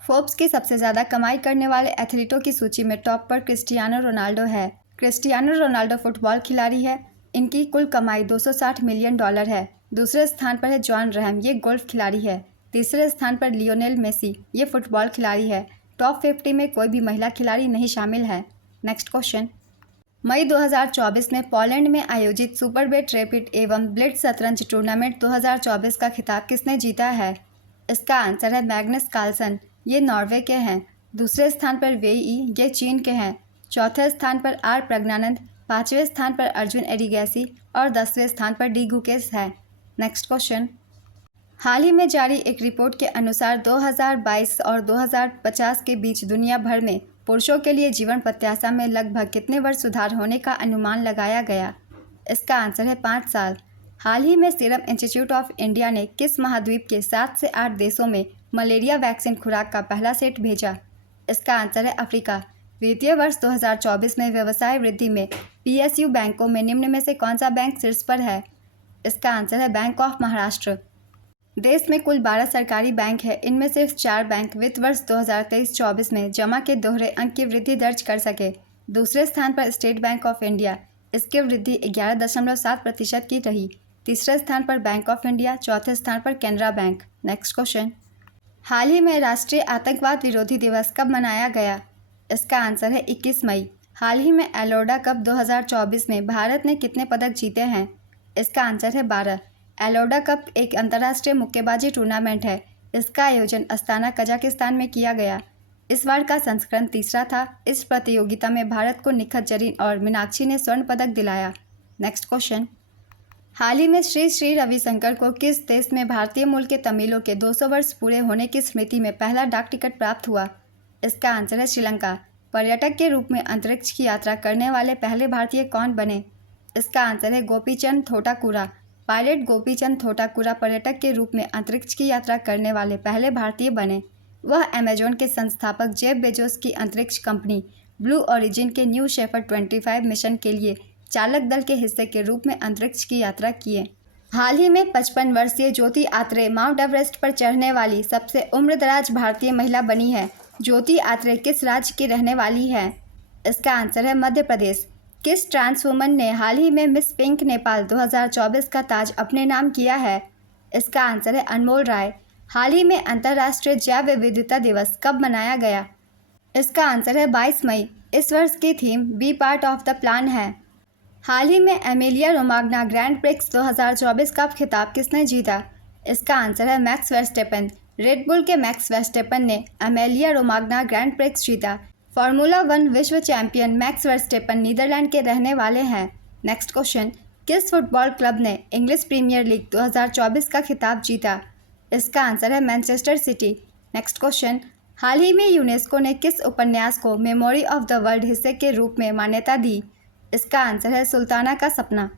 फोर्ब्स की सबसे ज़्यादा कमाई करने वाले एथलीटों की सूची में टॉप पर क्रिस्टियानो रोनाल्डो है। क्रिस्टियानो रोनाल्डो फुटबॉल खिलाड़ी है। इनकी कुल कमाई $260 मिलियन है। दूसरे स्थान पर है जॉन रहम, ये गोल्फ खिलाड़ी है। तीसरे स्थान पर लियोनेल मेसी, ये फुटबॉल खिलाड़ी है। टॉप 50 में कोई भी महिला खिलाड़ी नहीं शामिल है। नेक्स्ट क्वेश्चन, मई 2024 में पोलैंड में आयोजित सुपरबेट रैपिड एवं ब्लिट्ज शतरंज टूर्नामेंट 2024 का खिताब किसने जीता है? इसका आंसर है मैग्नस कार्लसन, ये नॉर्वे के हैं। दूसरे स्थान पर वेई, ये चीन के हैं। चौथे स्थान पर आर प्रज्ञानंद, 5वें स्थान पर अर्जुन एरिगैसी और 10वें स्थान पर डी गुकेश है। नेक्स्ट क्वेश्चन, हाल ही में जारी एक रिपोर्ट के अनुसार 2022 और 2050 के बीच दुनिया भर में पुरुषों के लिए जीवन प्रत्याशा में लगभग कितने वर्ष सुधार होने का अनुमान लगाया गया? इसका आंसर है 5 साल। हाल ही में सीरम इंस्टीट्यूट ऑफ इंडिया ने किस महाद्वीप के 7 से 8 देशों में मलेरिया वैक्सीन खुराक का पहला सेट भेजा? इसका आंसर है अफ्रीका। वित्तीय वर्ष 2024 में व्यवसाय वृद्धि में PSU बैंकों में निम्न में से कौन सा बैंक शीर्ष पर है? इसका आंसर है बैंक ऑफ महाराष्ट्र। देश में कुल 12 सरकारी बैंक है। इनमें सिर्फ 4 बैंक वित्त वर्ष 2023-24 में जमा के दोहरे अंक की वृद्धि दर्ज कर सके। दूसरे स्थान पर स्टेट बैंक ऑफ इंडिया, इसकी वृद्धि 11.7% की रही। तीसरे स्थान पर बैंक ऑफ इंडिया, चौथे स्थान पर कैनरा बैंक। नेक्स्ट क्वेश्चन, हाल ही में राष्ट्रीय आतंकवाद विरोधी दिवस कब मनाया गया? इसका आंसर है 21 मई। हाल ही में एलोडा कप 2024 में भारत ने कितने पदक जीते हैं? इसका आंसर है 12। एलोडा कप एक अंतर्राष्ट्रीय मुक्केबाजी टूर्नामेंट है। इसका आयोजन अस्ताना, कजाकिस्तान में किया गया। इस बार का संस्करण तीसरा था। इस प्रतियोगिता में भारत को निखत जरीन और मीनाक्षी ने स्वर्ण पदक दिलाया। नेक्स्ट क्वेश्चन, हाल ही में श्री श्री रविशंकर को किस देश में भारतीय मूल के तमिलों के 200 वर्ष पूरे होने की स्मृति में पहला डाक टिकट प्राप्त हुआ? इसका आंसर है श्रीलंका। पर्यटक के रूप में अंतरिक्ष की यात्रा करने वाले पहले भारतीय कौन बने? इसका आंसर है गोपीचंद थोटाकुरा। पायलट गोपीचंद थोटाकुरा पर्यटक के रूप में अंतरिक्ष की यात्रा करने वाले पहले भारतीय बने। वह अमेजॉन के संस्थापक जेफ बेजोस की अंतरिक्ष कंपनी ब्लू ओरिजिन के न्यू शेफर्ड 25 मिशन के लिए चालक दल के हिस्से के रूप में अंतरिक्ष की यात्रा किए। हाल ही में 55 वर्षीय ज्योति आत्रे माउंट एवरेस्ट पर चढ़ने वाली सबसे उम्रदराज भारतीय महिला बनी है। ज्योति आत्रे किस राज्य की रहने वाली है? इसका आंसर है मध्य प्रदेश। किस ट्रांस वुमन ने हाल ही में मिस पिंक नेपाल 2024 का ताज अपने नाम किया है? इसका आंसर है अनमोल राय। हाल ही में अंतर्राष्ट्रीय जैव विविधता दिवस कब मनाया गया? इसका आंसर है 22 मई। इस वर्ष की theme be part of the plan है। हाल ही में एमिलिया रोमाग्ना ग्रैंड प्रिक्स 2024 का खिताब किसने जीता? इसका आंसर है मैक्स वर्स्टेपन। रेड बुल के मैक्स वर्स्टेपन ने एमिलिया रोमाग्ना ग्रैंड प्रिक्स जीता। फार्मूला 1 विश्व चैंपियन मैक्स वर्स्टेपन नीदरलैंड के रहने वाले हैं। नेक्स्ट क्वेश्चन, किस फुटबॉल क्लब ने इंग्लिश प्रीमियर लीग 2024 का खिताब जीता? इसका आंसर है मैनचेस्टर सिटी। नेक्स्ट क्वेश्चन, हाल ही में यूनेस्को ने किस उपन्यास को मेमोरी ऑफ द वर्ल्ड हिस्से के रूप में मान्यता दी? इसका आंसर है सुल्ताना का सपना।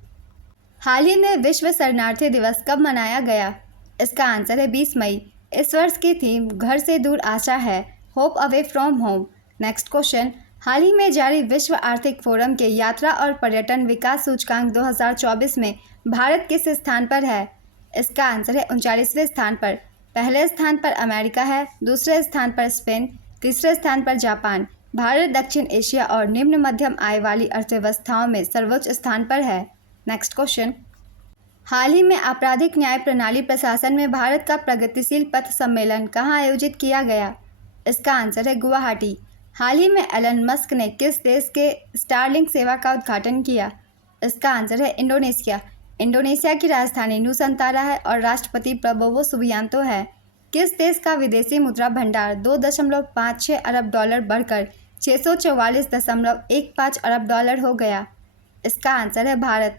हाल ही में विश्व शरणार्थी दिवस कब मनाया गया? इसका आंसर है 20 मई। इस वर्ष की थीम घर से दूर आशा है, hope away from home. Next question, हाल ही में जारी विश्व आर्थिक फोरम के यात्रा और पर्यटन विकास सूचकांक 2024 में भारत किस स्थान पर है? इसका आंसर है 39वें स्थान पर। पहले स्थान पर अमेरिका है, दूसरे स्थान पर स्पेन, तीसरे स्थान पर जापान। भारत दक्षिण एशिया और निम्न मध्यम आय वाली अर्थव्यवस्थाओं में सर्वोच्च स्थान पर है। नेक्स्ट क्वेश्चन, हाल ही में आपराधिक न्याय प्रणाली प्रशासन में भारत का प्रगतिशील पथ सम्मेलन कहाँ आयोजित किया गया? इसका आंसर है गुवाहाटी। हाल ही में एलन मस्क ने किस देश के स्टारलिंक सेवा का उद्घाटन किया? इसका आंसर है इंडोनेशिया। इंडोनेशिया की राजधानी नुसंतारा है और राष्ट्रपति प्रबोवो सुबियांतो है। किस देश का विदेशी मुद्रा भंडार 2.56 अरब डॉलर बढ़कर 644.15 अरब डॉलर हो गया? इसका आंसर है भारत।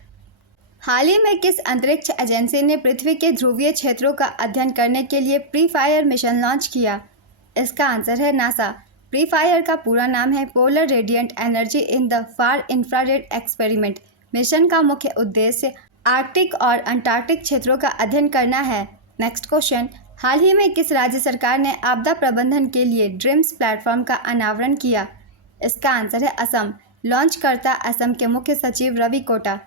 हाल ही में किस अंतरिक्ष एजेंसी ने पृथ्वी के ध्रुवीय क्षेत्रों का अध्ययन करने के लिए प्री फायर मिशन लॉन्च किया? इसका आंसर है नासा। प्री फायर का पूरा नाम है polar radiant energy in the far infrared experiment. Mission का मुख्य उद्देश्य आर्कटिक और अंटार्कटिक क्षेत्रों का अध्ययन करना है। नेक्स्ट क्वेश्चन, हाल ही में किस राज्य सरकार ने आपदा प्रबंधन के लिए ड्रीम्स प्लेटफॉर्म का अनावरण किया? इसका आंसर है असम। लॉन्चकर्ता असम के मुख्य सचिव रवि कोटा।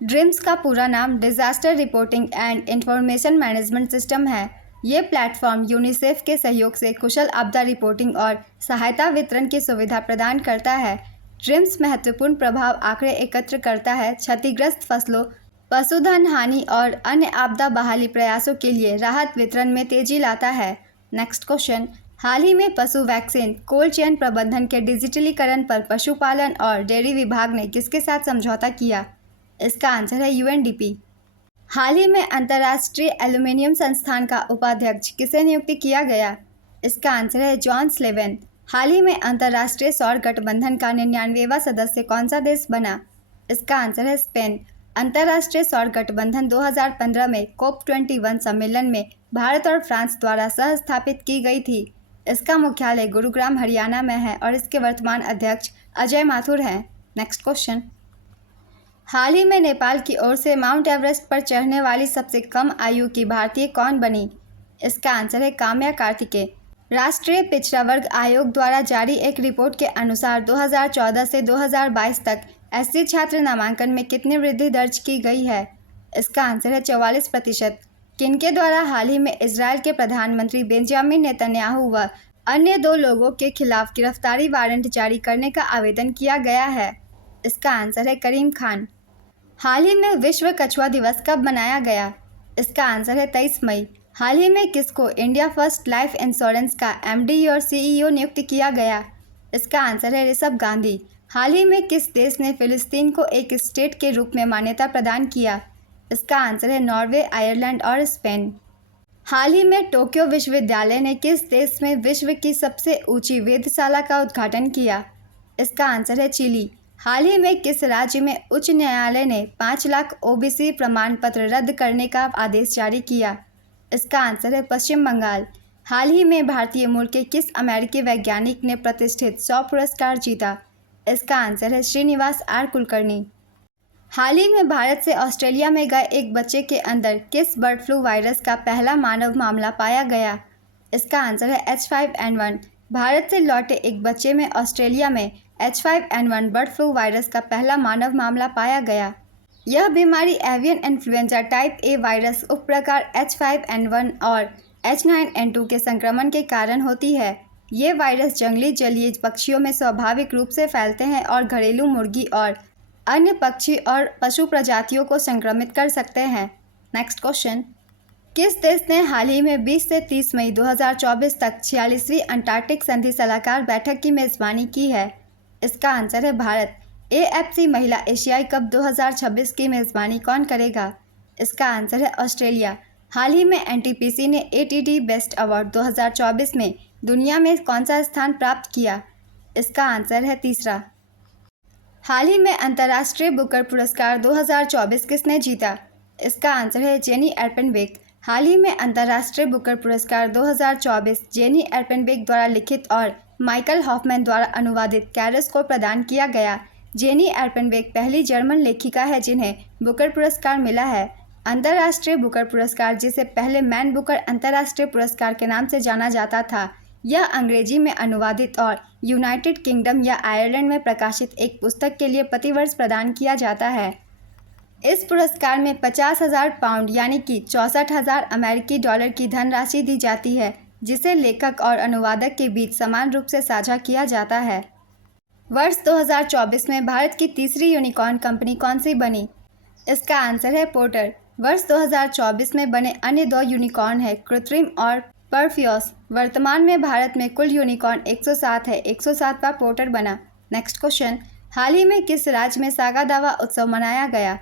ड्रीम्स का पूरा नाम disaster reporting and information management system है। ये प्लेटफॉर्म यूनिसेफ के सहयोग से कुशल आपदा रिपोर्टिंग और सहायता वितरण की सुविधा प्रदान करता है। ड्रीम्स महत्वपूर्ण प्रभाव आंकड़े एकत्र करता है, क्षतिग्रस्त फसलों, पशुधन हानि और अन्य आपदा बहाली प्रयासों के लिए राहत वितरण में तेजी लाता है। नेक्स्ट क्वेश्चन, हाल ही में पशु वैक्सीन कोल्ड चेन प्रबंधन के डिजिटलीकरण पर पशुपालन और डेयरी विभाग ने किसके साथ समझौता किया? इसका आंसर है यूएनडीपी। हाल ही में अंतर्राष्ट्रीय एल्यूमिनियम संस्थान का उपाध्यक्ष किसे नियुक्त किया गया? इसका आंसर है जॉन स्लेवन। हाल ही में अंतर्राष्ट्रीय सौर गठबंधन का 99वां सदस्य कौन सा देश बना? इसका आंसर है स्पेन। अंतर्राष्ट्रीय सौर गठबंधन 2015 में COP21 सम्मेलन में भारत और फ्रांस द्वारा सह स्थापित की गई थी। इसका मुख्यालय गुरुग्राम हरियाणा में है और इसके वर्तमान अध्यक्ष अजय माथुर हैं। नेक्स्ट क्वेश्चन, हाल ही में नेपाल की ओर से माउंट एवरेस्ट पर चढ़ने वाली सबसे कम आयु की भारतीय कौन बनी? इसका आंसर है काम्या कार्तिकेय। राष्ट्रीय पिछड़ा वर्ग आयोग द्वारा जारी एक रिपोर्ट के अनुसार 2014 से 2022 तक एससी छात्र नामांकन में कितनी वृद्धि दर्ज की गई है? इसका आंसर है 44%। किनके द्वारा हाल ही में इजरायल के प्रधानमंत्री बेंजामिन नेतन्याहू व अन्य 2 लोगों के खिलाफ गिरफ्तारी वारंट जारी करने का आवेदन किया गया है? इसका आंसर है करीम खान। हाल ही में विश्व कछुआ दिवस कब मनाया गया? इसका आंसर है 23 मई। हाल ही में किसको इंडिया फर्स्ट लाइफ इंश्योरेंस का एमडी और सीईओ नियुक्त किया गया? इसका आंसर है ऋषभ गांधी। हाल ही में किस देश ने फिलिस्तीन को एक स्टेट के रूप में मान्यता प्रदान किया? इसका आंसर है नॉर्वे, आयरलैंड और स्पेन। हाल ही में टोक्यो विश्वविद्यालय ने किस देश में विश्व की सबसे ऊंची वेधशाला का उद्घाटन किया? इसका आंसर है चिली। हाल ही में किस राज्य में उच्च न्यायालय ने 5 लाख ओबीसी प्रमाण पत्र रद्द करने का आदेश जारी किया? इसका आंसर है पश्चिम बंगाल। हाल ही में भारतीय मूल के किस अमेरिकी वैज्ञानिक ने प्रतिष्ठित 100 पुरस्कार जीता? इसका आंसर है श्रीनिवास आर कुलकर्णी। हाल ही में भारत से ऑस्ट्रेलिया में गए एक बच्चे के अंदर किस बर्ड फ्लू वायरस का पहला मानव मामला पाया गया? इसका आंसर है H5N1। भारत से लौटे एक बच्चे में ऑस्ट्रेलिया में H5N1 बर्ड फ्लू वायरस का पहला मानव मामला पाया गया। यह बीमारी avian influenza type A virus उपप्रकार H5N1 और H9N2 के संक्रमण के कारण होती है। ये वायरस जंगली जलीय पक्षियों में स्वाभाविक रूप से फैलते हैं और घरेलू मुर्गी और अन्य पक्षी और पशु प्रजातियों को संक्रमित कर सकते हैं। नेक्स्ट क्वेश्चन, किस देश ने हाल ही में 20 से 30 मई 2024 तक 46वीं अंटार्कटिक संधि सलाहकार बैठक की मेज़बानी की है? इसका आंसर है भारत। AFC महिला एशियाई कप 2026 की मेज़बानी कौन करेगा? इसका आंसर है ऑस्ट्रेलिया। हाल ही में NTPC ने ATD बेस्ट अवार्ड 2024 में दुनिया में कौन सा स्थान प्राप्त किया? इसका आंसर है तीसरा। हाल ही में अंतर्राष्ट्रीय बुकर पुरस्कार 2024 किसने जीता? इसका आंसर है जेनी एर्पेनबेक। हाल ही में अंतर्राष्ट्रीय बुकर पुरस्कार 2024 जेनी एर्पेनबेक द्वारा लिखित और माइकल हॉफमैन द्वारा अनुवादित कैरस को प्रदान किया गया। जेनी एर्पेनबेक पहली जर्मन लेखिका है जिन्हें बुकर पुरस्कार मिला है। अंतर्राष्ट्रीय बुकर पुरस्कार, जिसे पहले मैन बुकर अंतर्राष्ट्रीय पुरस्कार के नाम से जाना जाता था, यह अंग्रेजी में अनुवादित और यूनाइटेड किंगडम या आयरलैंड में प्रकाशित एक पुस्तक के लिए प्रतिवर्ष प्रदान किया जाता है। इस पुरस्कार में 50,000 पाउंड यानी कि 64,000 अमेरिकी डॉलर की धनराशि दी जाती है, जिसे लेखक और अनुवादक के बीच समान रूप से साझा किया जाता है। वर्ष 2024 में भारत की तीसरी यूनिकॉर्न कंपनी कौन सी बनी? इसका आंसर है पोर्टर। वर्ष 2024 में बने अन्य 2 यूनिकॉर्न है कृत्रिम और परफ्यूस। वर्तमान में भारत में कुल यूनिकॉर्न 107 है। 107वां पोर्टर बना। नेक्स्ट क्वेश्चन, हाल ही में किस राज्य में सागा दावा उत्सव मनाया गया?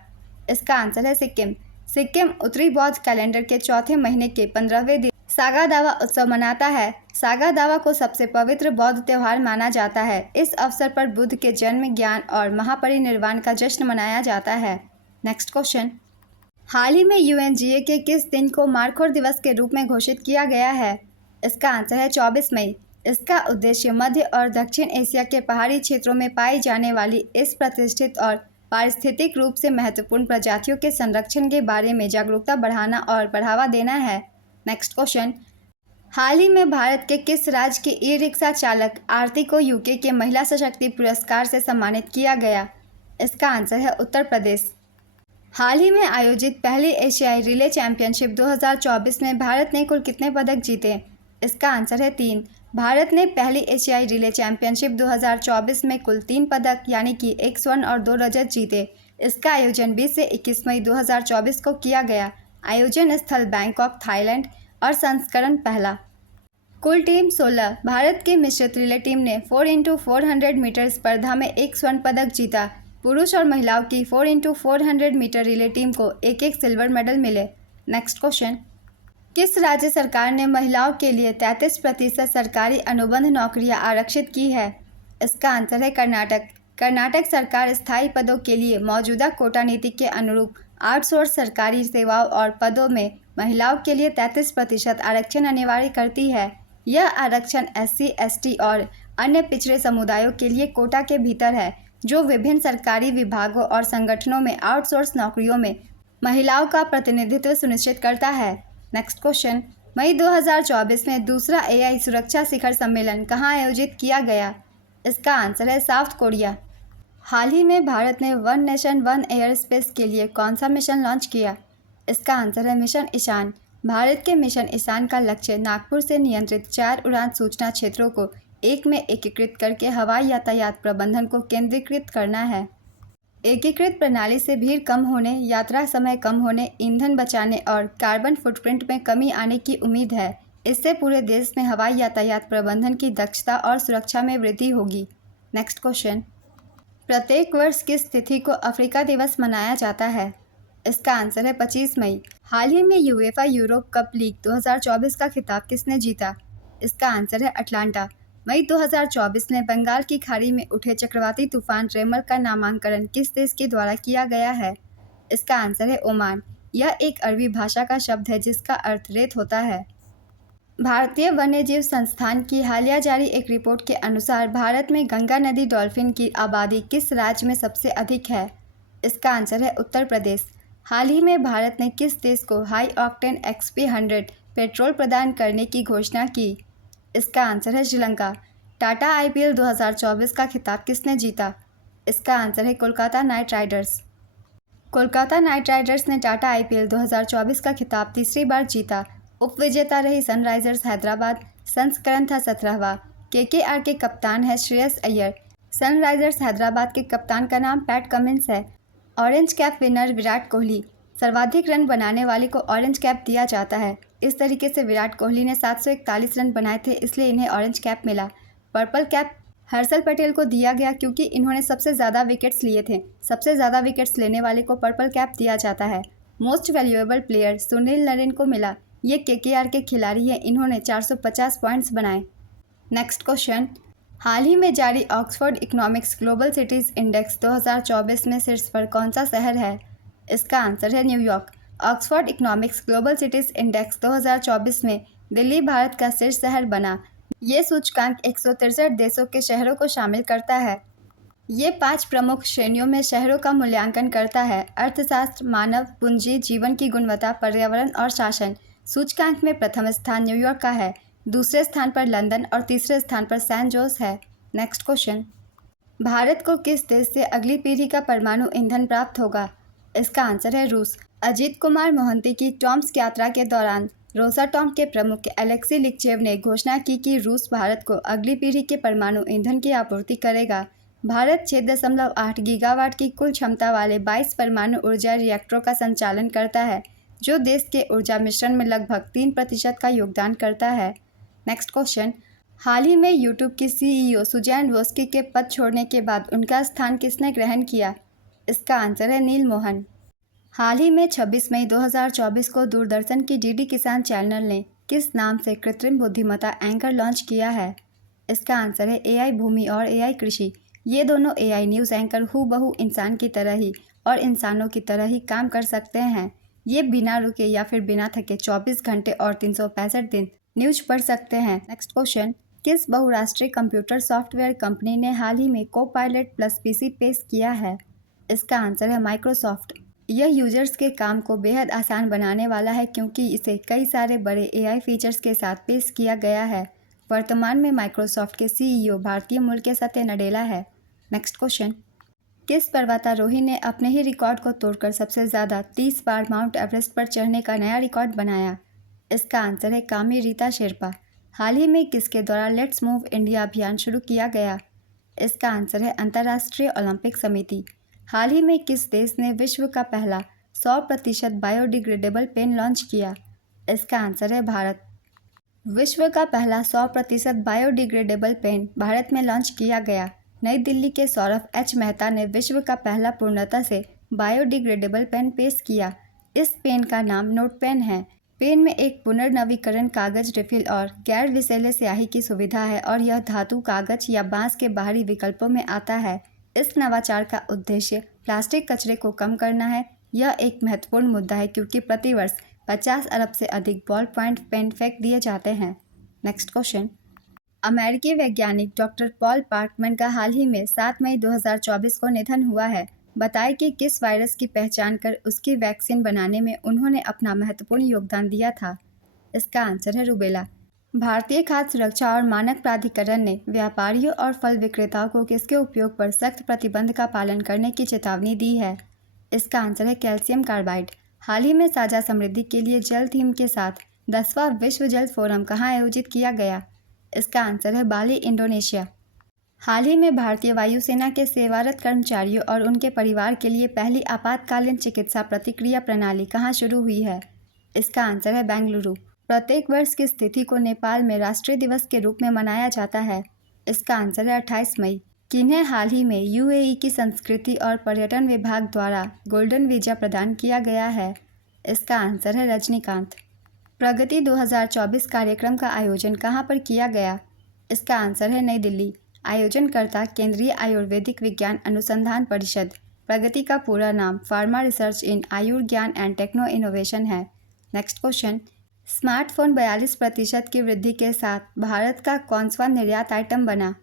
इसका आंसर है सिक्किम। सिक्किम उत्तरी बौद्ध कैलेंडर के चौथे महीने के 15वें दिन सागा दावा उत्सव मनाता है। सागा दावा को सबसे पवित्र बौद्ध त्यौहार माना जाता है। इस अवसर पर बुद्ध के जन्म, ज्ञान और महापरिनिर्वाण का जश्न मनाया जाता है। नेक्स्ट क्वेश्चन, हाल ही में UNGA के किस दिन को मारखोर दिवस के रूप में घोषित किया गया है? इसका आंसर है 24 मई। इसका उद्देश्य मध्य और दक्षिण एशिया के पहाड़ी क्षेत्रों में पाई जाने वाली इस प्रतिष्ठित और पारिस्थितिक रूप से महत्वपूर्ण प्रजातियों के संरक्षण के बारे में जागरूकता बढ़ाना और बढ़ावा देना है। नेक्स्ट क्वेश्चन, हाल ही में भारत के किस राज्य के ई-रिक्शा चालक आरती को UK के महिला सशक्ति पुरस्कार से सम्मानित किया गया? इसका आंसर है उत्तर प्रदेश। हाल ही में आयोजित पहली एशियाई रिले चैंपियनशिप 2024 में भारत ने कुल कितने पदक जीते? इसका आंसर है 3। भारत ने पहली एशियाई रिले चैंपियनशिप 2024 में कुल 3 पदक यानी कि 1 स्वर्ण और 2 रजत जीते। इसका आयोजन 20 से 21 मई 2024 को किया गया। आयोजन स्थल बैंकॉक, थाईलैंड और संस्करण पहला। कुल टीम 16। भारत की मिश्रित रिले टीम ने 4x400 मीटर स्पर्धा में 1 स्वर्ण पदक जीता। पुरुष और महिलाओं की 4x400 मीटर रिले टीम को एक सिल्वर मेडल मिले। नेक्स्ट क्वेश्चन, किस राज्य सरकार ने महिलाओं के लिए 33% सरकारी अनुबंध नौकरियां आरक्षित की है? इसका आंसर है कर्नाटक। कर्नाटक सरकार स्थायी पदों के लिए मौजूदा कोटा नीति के अनुरूप आउटसोर्स सरकारी सेवाओं और पदों में महिलाओं के लिए 33% आरक्षण अनिवार्य करती है। यह आरक्षण SC, ST और अन्य पिछड़े समुदायों के लिए कोटा के भीतर है, जो विभिन्न सरकारी विभागों और संगठनों में आउटसोर्स नौकरियों में महिलाओं का प्रतिनिधित्व सुनिश्चित करता है। नेक्स्ट क्वेश्चन, मई 2024 में दूसरा AI सुरक्षा शिखर सम्मेलन कहाँ आयोजित किया गया? इसका आंसर है साउथ कोरिया। हाल ही में भारत ने one nation one air space के लिए कौन सा मिशन लॉन्च किया? इसका आंसर है मिशन ईशान। भारत के मिशन ईशान का लक्ष्य नागपुर से नियंत्रित 4 उड़ान सूचना क्षेत्रों को एक में एकीकृत करके हवाई यातायात प्रबंधन को केंद्रीकृत करना है। एकीकृत प्रणाली से भीड़ कम होने, यात्रा समय कम होने, ईंधन बचाने और कार्बन फुटप्रिंट में कमी आने की उम्मीद है। इससे पूरे देश में हवाई यातायात प्रबंधन की दक्षता और सुरक्षा में वृद्धि होगी। नेक्स्ट क्वेश्चन, प्रत्येक वर्ष किस तिथि को अफ्रीका दिवस मनाया जाता है? इसका आंसर है 25 मई। हाल ही में यूएफा यूरोप कप लीग 2024 का खिताब किसने जीता? इसका आंसर है अटलांटा। मई 2024 में बंगाल की खाड़ी में उठे चक्रवाती तूफान रेमल का नामांकन किस देश के द्वारा किया गया है? इसका आंसर है ओमान। यह एक अरबी भाषा का शब्द है जिसका अर्थ रेत होता है। भारतीय वन्यजीव संस्थान की हालिया जारी एक रिपोर्ट के अनुसार भारत में गंगा नदी डॉल्फिन की आबादी किस राज्य में सबसे अधिक है? इसका आंसर है उत्तर प्रदेश। हाल ही में भारत ने किस देश को हाई ऑक्टेन XP100 पेट्रोल प्रदान करने की घोषणा की? इसका आंसर है श्रीलंका। टाटा IPL 2024 का खिताब किसने जीता? इसका आंसर है Kolkata night Riders. Kolkata night Riders ने टाटा IPL 2024 का खिताब तीसरी बार जीता। उपविजेता रही सनराइजर्स हैदराबाद। संस्करण था 17वां। केकेआर के कप्तान है श्रेयस अय्यर। सनराइजर्स हैदराबाद के कप्तान का नाम पैट कमिंस है। Orange cap winner Virat Kohli. सर्वाधिक रन बनाने वाले को ऑरेंज कैप दिया जाता है। इस तरीके से विराट कोहली ने 741 रन बनाए थे, इसलिए इन्हें ऑरेंज कैप मिला। पर्पल कैप हर्षल पटेल को दिया गया क्योंकि इन्होंने सबसे ज़्यादा विकेट्स लिए थे। सबसे ज़्यादा विकेट्स लेने वाले को पर्पल कैप दिया जाता है। Most valuable player Sunil Narine को मिला। ये केकेआर के खिलाड़ी हैं, इन्होंने 450 पॉइंट्स बनाए। नेक्स्ट क्वेश्चन, हाल ही में जारी Oxford economics global cities index 2024 में शीर्ष पर कौन सा शहर है? इसका आंसर है New York. Oxford economics global cities index 2024 में दिल्ली भारत का शीर्ष शहर बना। ये सूचकांक 163 देशों के शहरों को शामिल करता है। ये 5 प्रमुख श्रेणियों में शहरों का मूल्यांकन करता है: अर्थशास्त्र, मानव पूंजी, जीवन की गुणवत्ता, पर्यावरण और शासन। सूचकांक में प्रथम स्थान न्यूयॉर्क का है, दूसरे स्थान पर लंदन और तीसरे स्थान पर सैन जोस है। नेक्स्ट क्वेश्चन, भारत को किस देश से अगली पीढ़ी का परमाणु ईंधन प्राप्त होगा? इसका आंसर है रूस। अजीत कुमार मोहंती की टॉम्स्क यात्रा के दौरान रोसाटॉम के प्रमुख एलेक्सी लिक्चेव ने घोषणा की कि रूस भारत को अगली पीढ़ी के परमाणु ईंधन की आपूर्ति करेगा। भारत 6.8 गीगावाट की कुल क्षमता वाले 22 परमाणु ऊर्जा रिएक्टरों का संचालन करता है, जो देश के ऊर्जा मिश्रण में लगभग 3% का योगदान करता है। नेक्स्ट क्वेश्चन, हाल ही में यूट्यूब की CEO सुजैन वोस्की के पद छोड़ने के बाद उनका स्थान किसने ग्रहण किया? इसका आंसर है नील मोहन। हाल ही में 26 मई 2024 को दूरदर्शन की डीडी किसान चैनल ने किस नाम से कृत्रिम बुद्धिमत्ता एंकर लॉन्च किया है? इसका आंसर है AI भूमि और AI कृषि। ये दोनों AI न्यूज़ एंकर हूबहू इंसान की तरह ही और इंसानों की तरह ही काम कर सकते हैं। ये बिना रुके या फिर बिना थके 24 घंटे और 365 दिन न्यूज पढ़ सकते हैं। नेक्स्ट क्वेश्चन, किस बहुराष्ट्रीय कंप्यूटर सॉफ्टवेयर कंपनी ने हाल ही में कोपायलट प्लस PC पेश किया है? इसका आंसर है माइक्रोसॉफ्ट। यह यूजर्स के काम को बेहद आसान बनाने वाला है क्योंकि इसे कई सारे बड़े AI फीचर्स के साथ पेश किया गया है। वर्तमान में माइक्रोसॉफ्ट के CEO भारतीय मूल के सत्य नडेला है। नेक्स्ट क्वेश्चन, किस पर्वतारोही ने अपने ही रिकॉर्ड को तोड़कर सबसे ज़्यादा 30 बार माउंट एवरेस्ट पर चढ़ने का नया रिकॉर्ड बनाया? इसका आंसर है कामी रीता शेरपा। हाल ही में किसके द्वारा लेट्स मूव इंडिया अभियान शुरू किया गया? इसका आंसर है अंतर्राष्ट्रीय ओलंपिक समिति। हाल ही में किस देश ने विश्व का पहला 100% बायोडिग्रेडेबल पेन लॉन्च किया? इसका आंसर है भारत। विश्व का पहला 100% बायोडिग्रेडेबल पेन भारत में लॉन्च किया गया। नई दिल्ली के सौरभ H मेहता ने विश्व का पहला पूर्णतः से बायोडिग्रेडेबल पेन पेश किया। इस पेन का नाम नोट पेन है। पेन में एक पुनर्नवीकरण कागज रिफिल और गैर विषैले स्याही की सुविधा है और यह धातु, कागज या बांस के बाहरी विकल्पों में आता है। इस नवाचार का उद्देश्य प्लास्टिक कचरे को कम करना है। यह एक महत्वपूर्ण मुद्दा है क्योंकि प्रतिवर्ष 50 अरब से अधिक बॉल पॉइंट पेन फेंक दिए जाते हैं। नेक्स्ट क्वेश्चन, अमेरिकी वैज्ञानिक डॉक्टर पॉल पार्कमैन का हाल ही में 7 मई 2024 को निधन हुआ है। बताएं कि किस वायरस की पहचान कर उसकी वैक्सीन बनाने में उन्होंने अपना महत्वपूर्ण योगदान दिया था? इसका आंसर है रूबेला। भारतीय खाद्य सुरक्षा और मानक प्राधिकरण ने व्यापारियों और फल विक्रेताओं को इसके उपयोग पर सख्त प्रतिबंध का पालन करने की चेतावनी दी है। इसका आंसर है कैल्शियम कार्बाइड। हाल ही में साझा समृद्धि के लिए जल थीम के साथ 10वां विश्व जल फोरम कहाँ आयोजित किया गया? इसका आंसर है बाली, इंडोनेशिया। हाल ही में भारतीय वायुसेना के सेवारत कर्मचारियों और उनके परिवार के लिए पहली आपातकालीन चिकित्सा प्रतिक्रिया प्रणाली कहाँ शुरू हुई है? इसका आंसर है बेंगलुरु। प्रत्येक वर्ष की तिथि को नेपाल में राष्ट्रीय दिवस के रूप में मनाया जाता है। इसका आंसर है 28 मई। किन्हें हाल ही में UAE की संस्कृति और पर्यटन विभाग द्वारा गोल्डन वीजा प्रदान किया गया है? इसका आंसर है रजनीकांत। प्रगति 2024 कार्यक्रम का आयोजन कहाँ पर किया गया? इसका आंसर है नई दिल्ली। आयोजनकर्ता केंद्रीय आयुर्वेदिक विज्ञान अनुसंधान परिषद। प्रगति का पूरा नाम pharma research in Ayurgyan and techno innovation है। नेक्स्ट क्वेश्चन, स्मार्टफोन 42% की वृद्धि के साथ भारत का कौन-सा निर्यात आइटम बना?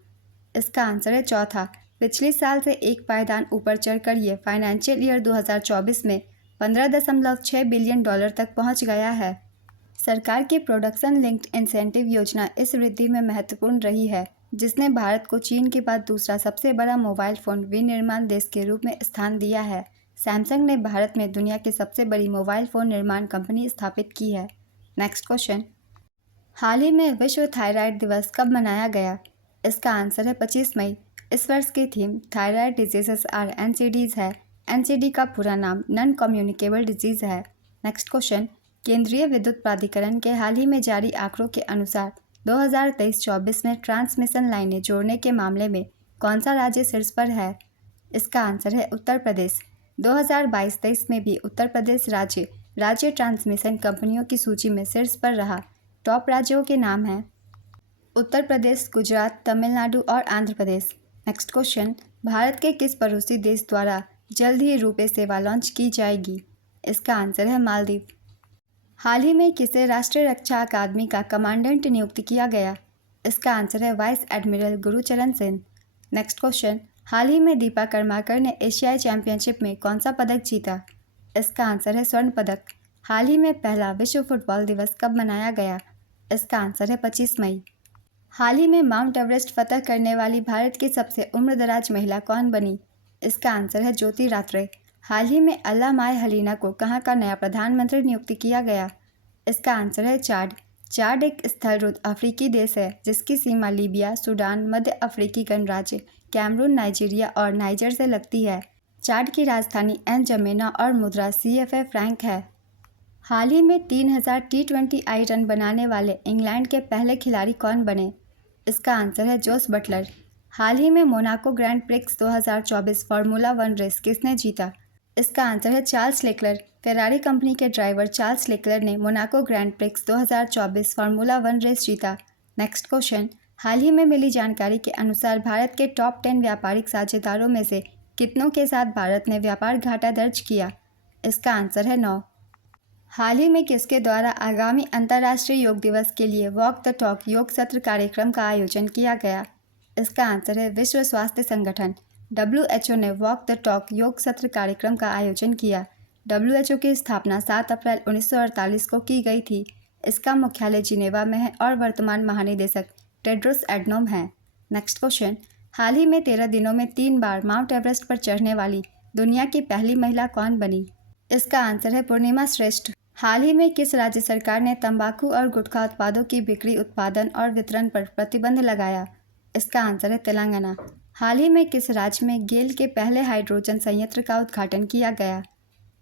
इसका आंसर है चौथा। पिछले साल से एक पायदान ऊपर चढ़कर ये फाइनेंशियल ईयर 2024 में $15.6 बिलियन तक पहुंच गया है। सरकार की प्रोडक्शन लिंक्ड इंसेंटिव योजना इस वृद्धि में महत्वपूर्ण रही है, जिसने भारत को चीन के बाद दूसरा सबसे बड़ा मोबाइल फ़ोन विनिर्माण देश के रूप में स्थान दिया है। सैमसंग ने भारत में दुनिया की सबसे बड़ी मोबाइल फ़ोन निर्माण कंपनी स्थापित की है। नेक्स्ट क्वेश्चन, हाल ही में विश्व थायराइड दिवस कब मनाया गया? इसका आंसर है 25 मई। इस वर्ष की theme thyroid diseases are NCDs है। एनसीडी का पूरा नाम नॉन कम्युनिकेबल डिजीज है। नेक्स्ट क्वेश्चन, केंद्रीय विद्युत प्राधिकरण के हाल ही में जारी आंकड़ों के अनुसार 2023-24 में ट्रांसमिशन लाइनें जोड़ने के मामले में कौन सा राज्य शीर्ष पर है? इसका आंसर है उत्तर प्रदेश। 2022-23 में भी उत्तर प्रदेश राज्य ट्रांसमिशन कंपनियों की सूची में शीर्ष पर रहा। टॉप राज्यों के नाम हैं उत्तर प्रदेश, गुजरात, तमिलनाडु और आंध्र प्रदेश। नेक्स्ट क्वेश्चन, भारत के किस पड़ोसी देश द्वारा जल्द ही रुपे सेवा लॉन्च की जाएगी? इसका आंसर है मालदीव। हाल ही में किसे राष्ट्रीय रक्षा अकादमी का कमांडेंट नियुक्त किया गया? इसका आंसर है vice admiral Gurcharan Singh. Next question, हाल ही में दीपा कर्माकर ने एशियाई चैंपियनशिप में कौन सा पदक जीता? इसका आंसर है स्वर्ण पदक। हाल ही में पहला विश्व फुटबॉल दिवस कब मनाया गया? इसका आंसर है 25 मई। हाल ही में माउंट एवरेस्ट फतह करने वाली भारत की सबसे उम्रदराज महिला कौन बनी? इसका आंसर है ज्योति रात्रे। हाल ही में अल्लाह माय हलीना को कहाँ का नया प्रधानमंत्री नियुक्त किया गया? इसका आंसर है चाड। चाड एक स्थलरूढ़ अफ्रीकी देश है जिसकी सीमा लीबिया, सूडान, मध्य अफ्रीकी गणराज्य, कैमरून, नाइजीरिया और नाइजर से लगती है। चाड की राजधानी एनजमेना और मुद्रा CFA फ्रैंक है। हाल ही में 3000 T20I रन बनाने वाले इंग्लैंड के पहले खिलाड़ी कौन बने? इसका आंसर है जोस बटलर। हाल ही में Monaco Grand Prix 2024 formula 1 race किसने जीता? इसका आंसर है चार्ल्स लेक्लर। फेरारी कंपनी के ड्राइवर चार्ल्स लेक्लर ने Monaco Grand Prix 2024 formula 1 race जीता। नेक्स्ट क्वेश्चन, हाल ही में मिली जानकारी के अनुसार भारत के टॉप 10 व्यापारिक साझेदारों में से कितनों के साथ भारत ने व्यापार घाटा दर्ज किया? इसका आंसर है 9। हाल ही में किसके द्वारा आगामी अंतर्राष्ट्रीय योग दिवस के लिए वॉक द टॉक योग सत्र कार्यक्रम का आयोजन किया गया? इसका आंसर है विश्व स्वास्थ्य संगठन। WHO ने वॉक द टॉक योग सत्र कार्यक्रम का आयोजन किया। WHO की स्थापना 7 अप्रैल 1948 को की गई थी। इसका मुख्यालय जिनेवा में है और वर्तमान महानिदेशक टेड्रोस एडनोम हैं। नेक्स्ट क्वेश्चन, हाल ही में 13 दिनों में 3 बार माउंट एवरेस्ट पर चढ़ने वाली दुनिया की पहली महिला कौन बनी? इसका आंसर है पूर्णिमा श्रेष्ठ। हाल ही में किस राज्य सरकार ने तंबाकू और गुटखा उत्पादों की बिक्री, उत्पादन और वितरण पर प्रतिबंध लगाया? इसका आंसर है तेलंगाना। हाल ही में किस राज्य में गेल के पहले हाइड्रोजन संयंत्र का उद्घाटन किया गया?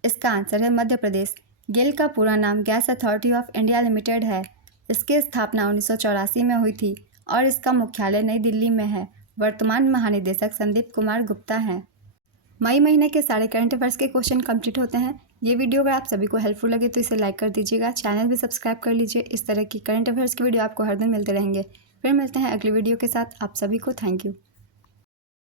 इसका आंसर है मध्य प्रदेश। गेल का पूरा नाम gas authority of India limited है। इसकी स्थापना 1984 में हुई थी और इसका मुख्यालय नई दिल्ली में है। वर्तमान महानिदेशक संदीप कुमार गुप्ता हैं। मई महीने के सारे करंट अफेयर्स के क्वेश्चन कंप्लीट होते हैं। ये वीडियो अगर आप सभी को हेल्पफुल लगे तो इसे लाइक कर दीजिएगा, चैनल भी सब्सक्राइब कर लीजिए। इस तरह की करंट अफेयर्स की वीडियो आपको हर दिन मिलते रहेंगे। फिर मिलते हैं अगली वीडियो के साथ। आप सभी को थैंक यू।